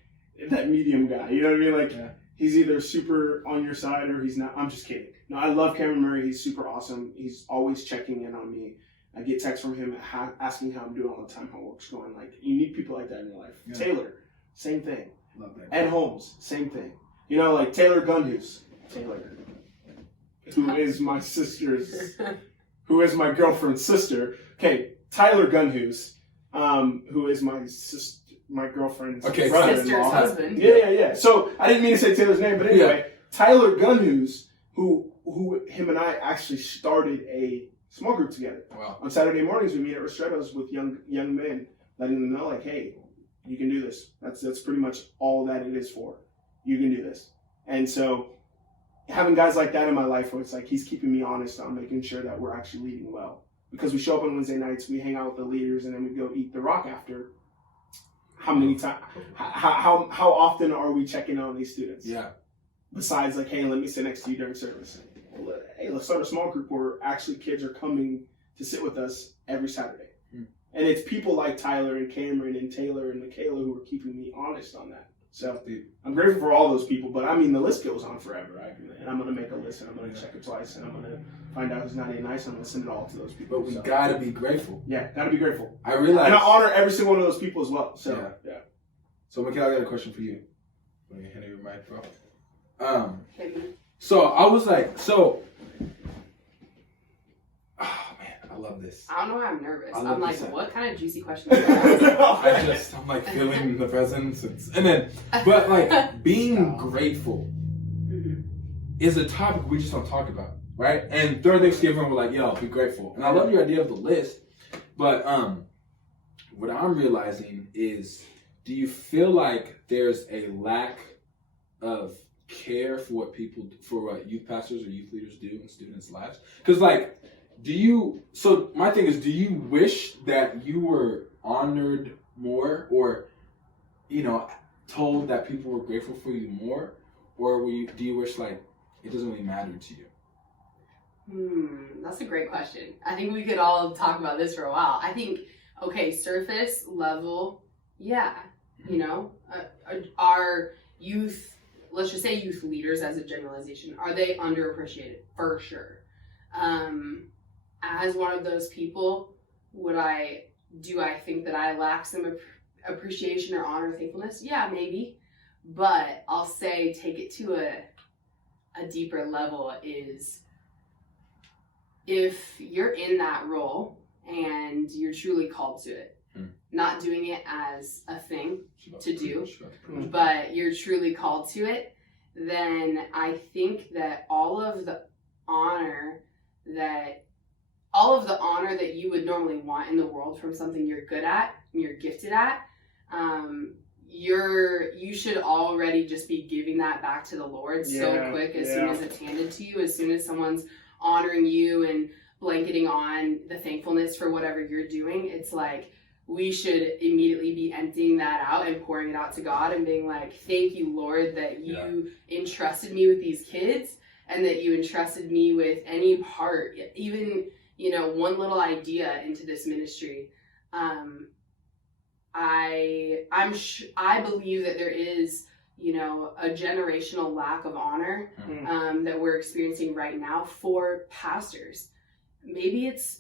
that medium guy. You know what I mean? Like, he's either super on your side or he's not. I'm just kidding. No, I love Cameron Murray. He's super awesome. He's always checking in on me. I get texts from him asking how I'm doing all the time, how work's going. Like, you need people like that in your life. Yeah. Taylor, same thing. Love that. Ed Holmes, same thing. You know, like Taylor Gunhus. Taylor, who is my who is my girlfriend's sister. Okay, Tyler Gunhus, who is my girlfriend's brother-in-law. Sister's husband. Yeah. So I didn't mean to say Taylor's name, but anyway, Tyler Gunhus, who him and I actually started a small group together. Wow. On Saturday mornings, we meet at Restretto's with young men, letting them know, like, hey, you can do this. That's pretty much all that it is for. You can do this. And so having guys like that in my life where it's like he's keeping me honest on making sure that we're actually leading well. Because we show up on Wednesday nights, we hang out with the leaders, and then we go eat the rock after. How many times? How often are we checking on these students? Yeah. Besides, like, hey, let me sit next to you during service. Hey, let's start a small group where actually kids are coming to sit with us every Saturday. And it's people like Tyler and Cameron and Taylor and Mikayla who are keeping me honest on that. So I'm grateful for all those people, but I mean, the list goes on forever. And I'm going to make a list, and I'm going to check it twice, and I'm going to find out who's not even nice, and I'm going to send it all to those people. But we gotta be grateful. Yeah, gotta be grateful. I realize. And I honor every single one of those people as well. So, yeah. So, Mikayla, I got a question for you. Let me hand you your mic, bro. Hit me. So, I was like, oh man, I love this. I don't know why I'm nervous. I I'm love like, this. what kind of juicy questions are you asking? I'm like feeling the presence. But like being grateful is a topic we just don't talk about. right? And during Thanksgiving, we're like, yo, be grateful. And I love your idea of the list, but what I'm realizing is, do you feel like there's a lack of care for what youth pastors or youth leaders do in students' lives? Because like, so my thing is, do you wish that you were honored more, or, told that people were grateful for you more? Or do you wish like it doesn't really matter to you? That's a great question. I think we could all talk about this for a while. I think, surface level, yeah, our youth, let's just say youth leaders as a generalization, are they underappreciated? For sure. As one of those people, do I think that I lack some appreciation or honor or thankfulness? Yeah, maybe. But I'll say take it to a deeper level is, if you're in that role and you're truly called to it, not doing it as a thing to do, but you're truly called to it, then I think that all of the honor that you would normally want in the world from something you're good at and you're gifted at, you should already just be giving that back to the Lord so quick as soon as it's handed to you, as soon as someone's honoring you and blanketing on the thankfulness for whatever you're doing. It's like we should immediately be emptying that out and pouring it out to God and being like, thank you, Lord, that you entrusted me with these kids and that you entrusted me with any part, even, one little idea into this ministry. I believe that there is, a generational lack of honor that we're experiencing right now for pastors. Maybe it's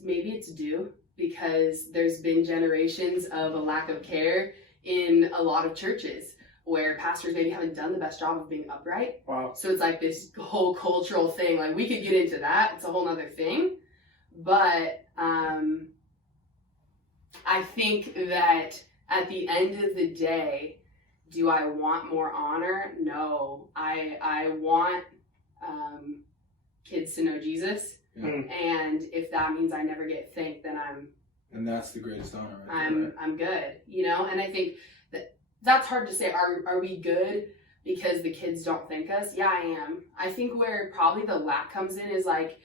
due because there's been generations of a lack of care in a lot of churches where pastors maybe haven't done the best job of being upright. Wow. So it's like this whole cultural thing. Like, we could get into that. It's a whole nother thing. But I think that at the end of the day, do I want more honor? No. I want kids to know Jesus. And if that means I never get thanked, then and that's the greatest honor. I'm good, And I think that's hard to say. Are we good because the kids don't thank us? Yeah, I am. I think where probably the lack comes in is like,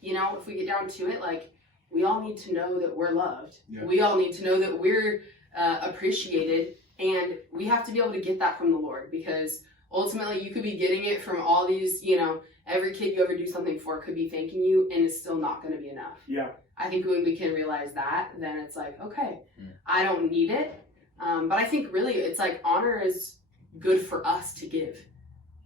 if we get down to it, like, we all need to know that we're loved. Yeah. We all need to know that we're appreciated, and we have to be able to get that from the Lord, because ultimately you could be getting it from all these, every kid you ever do something for could be thanking you, and it's still not going to be enough. Yeah. I think when we can realize that, then it's like, okay, I don't need it. But I think really it's like honor is good for us to give.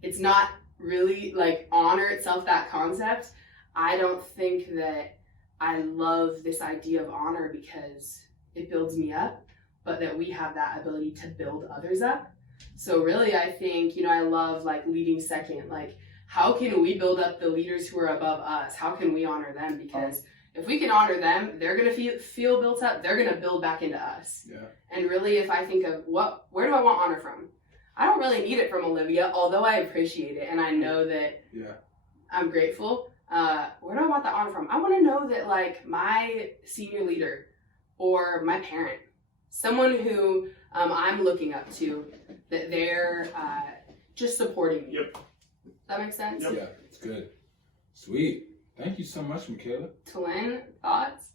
It's not really like honor itself, that concept. I don't think that I love this idea of honor because it builds me up, but that we have that ability to build others up. So really, I think, I love like leading second. Like, how can we build up the leaders who are above us? How can we honor them? Because if we can honor them, they're going to feel built up. They're going to build back into us. Yeah. And really, if I think of where do I want honor from? I don't really need it from Olivia, although I appreciate it. And I know that I'm grateful. Where do I want that honor from? I want to know that like my senior leader or my parent, someone who I'm looking up to, that they're just supporting me. Yep. That makes sense? Yep. Yeah, it's good. Sweet. Thank you so much, Mikayla. Telyn, thoughts?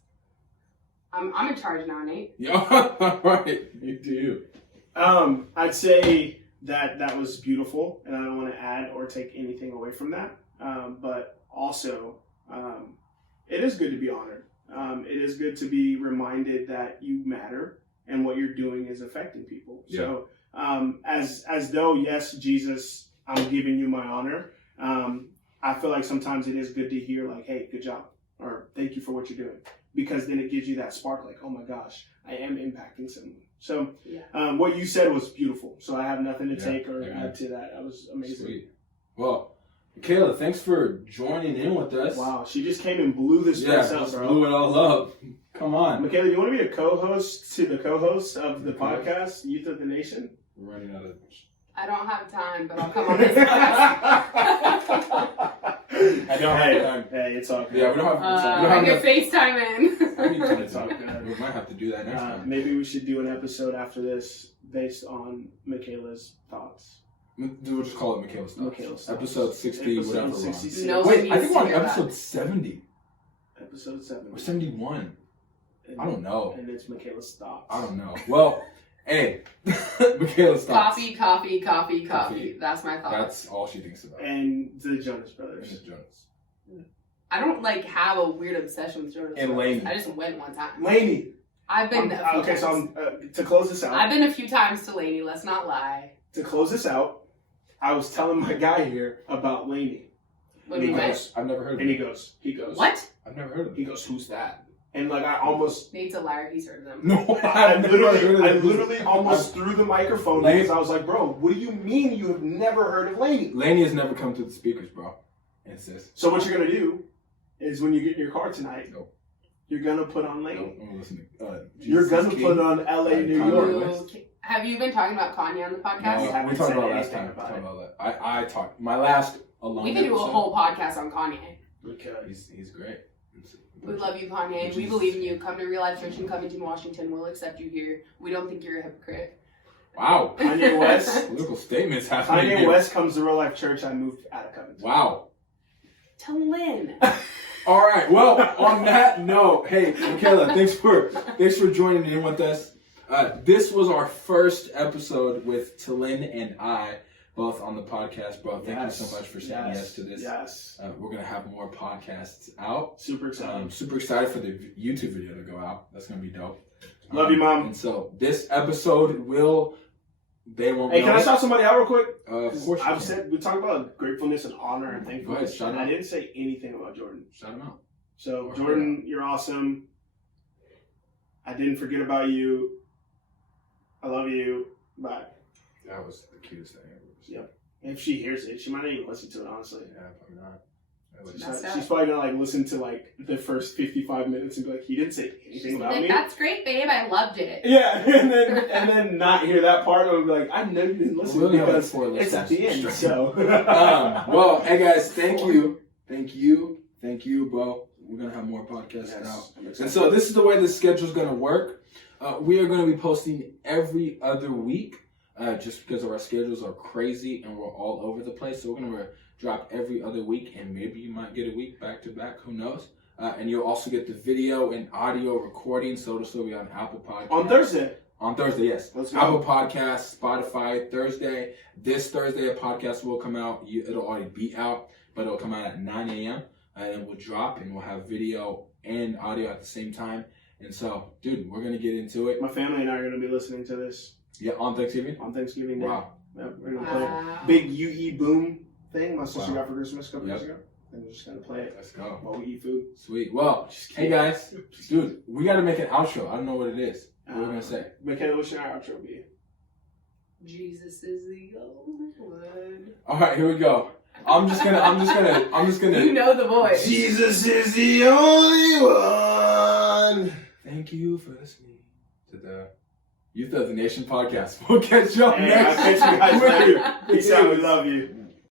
I'm in charge now, Nate. Yeah, all right. You do. I'd say that was beautiful, and I don't want to add or take anything away from that. But also, it is good to be honored. It is good to be reminded that you matter and what you're doing is affecting people. Yeah. So, as though, yes, Jesus, I'm giving you my honor. I feel like sometimes it is good to hear like, hey, good job, or thank you for what you're doing, because then it gives you that spark like, oh my gosh, I am impacting someone. So what you said was beautiful. So I have nothing to take or add to that. That was amazing. Sweet. Well, Mikayla, thanks for joining in with us. Wow, she just came and blew this place up, bro. Blew it all up. Come on. Mikayla, you want to be a co-host to the co-hosts of the podcast, Youth of the Nation? We're running out of... I don't have time, but I'll come on this podcast. I don't have time. Hey, it's all good. Yeah, we don't have. I get FaceTime in. It's all good. We might have to do that next time. Maybe we should do an episode after this based on Mikayla's thoughts. We'll just call it Mikayla's thoughts. Mikayla's thoughts. Episode 60, Episode whatever. 66. No one Wait, needs I think to we're on hear that. episode 70 Episode 7. or 71. I don't know. And it's Mikayla's thoughts. I don't know. Well, hey, Mikayla's thoughts. Coffee. That's my thought. That's all she thinks about. And the Jonas And Brothers. it's Jonas. I don't have a weird obsession with Jonas. And Brothers. Lainey. I just went one time. Lainey. I've been a few Okay, times. so to close this out. I've been a few times to Lainey. Let's not lie. To close this out, I was telling my guy here about Lainey. When And we he met. goes, I've never heard of and it. he goes, What? I've never heard of He it. goes, who's that? And like I almost, Nate's a liar. He's heard of them. No, I I've never heard of it. literally almost threw the microphone Lainey- because I was like, bro, what do you mean you have never heard of Lainey? Lainey has never come to the speakers, bro. And sis. So what you're gonna do is when you get in your car tonight, Nope. you're gonna put on No, Lainey. I'm listening. You're Jesus gonna King. put on LA, New Kanye York. West. Have you been talking about Kanye on the podcast? We No, haven't we talked said about last anything time. about Talked it. about that. I talked. My last alone. We could do a episode, whole podcast on Kanye. Because He's great. We love you, Kanye. We believe in you. Come to Real Life Church in Covington, Washington. We'll accept you here. We don't think you're a hypocrite. Wow. Kanye West. Political statements happening Kanye here. West comes to Real Life Church. I moved out of Covington. Wow. Telyn. All right. Well, on that note, hey, Mikayla, thanks for joining in with us. This was our first episode with Telyn and I, both on the podcast, bro. Thank you so much for saying yes to this. Yes. We're gonna have more podcasts out. Super excited. I'm super excited for the YouTube video to go out. That's gonna be dope. Love you, Mom. And so this episode they won't. Hey, know can I it. shout somebody out real quick? Of course. I've said we talked about gratefulness and honor and Go ahead, thankfulness. shout And out. I didn't say anything about Jordan. Shout him out. So Or Jordan, you're awesome. I didn't forget about you. I love you. Bye. That was the cutest thing ever. Yep. If she hears it, she might not even listen to it, honestly. Yeah, probably not. That's She's probably gonna listen to the first 55 minutes and be like, he didn't say anything about Like, me. that's great, babe. I loved it. Yeah, and then not hear that part and be like, I know you didn't listen We'll only have, like, because 4 it's at the end. listeners. So Well, hey guys, thank you, bro. We're gonna have more podcasts out. And so this is the way the schedule's gonna work. We are gonna be posting every other week, just because our schedules are crazy and we're all over the place. So we're gonna drop every other week, and maybe you might get a week back to back. Who knows? And you'll also get the video and audio recording. So it'll still be on Apple Podcasts. on Thursday. On Thursday, yes. Let's go. Apple Podcasts, Spotify, Thursday. This Thursday, a podcast will come out. It'll already be out, but it'll come out at 9 a.m. And we'll drop, and we'll have video and audio at the same time. And so, dude, we're going to get into it. My family and I are going to be listening to this Yeah, on Thanksgiving? on Thanksgiving Day. Wow. Yep, we're going to play Wow. Big UE Boom thing my sister Wow. got for Christmas a couple years Yep. ago. And we're just going to play it Let's go. while we eat food. Sweet. Well, hey, guys. Dude, we got to make an outro. I don't know what it is. What are we going to say? Mikayla, what should our outro be? Jesus is the only one. All right, here we go. I'm just gonna. You know the voice. Jesus is the only one. Thank you for listening to the Youth of the Nation podcast. We'll catch y'all Hey, next I'll catch you guys week. later. Peace out. We love you.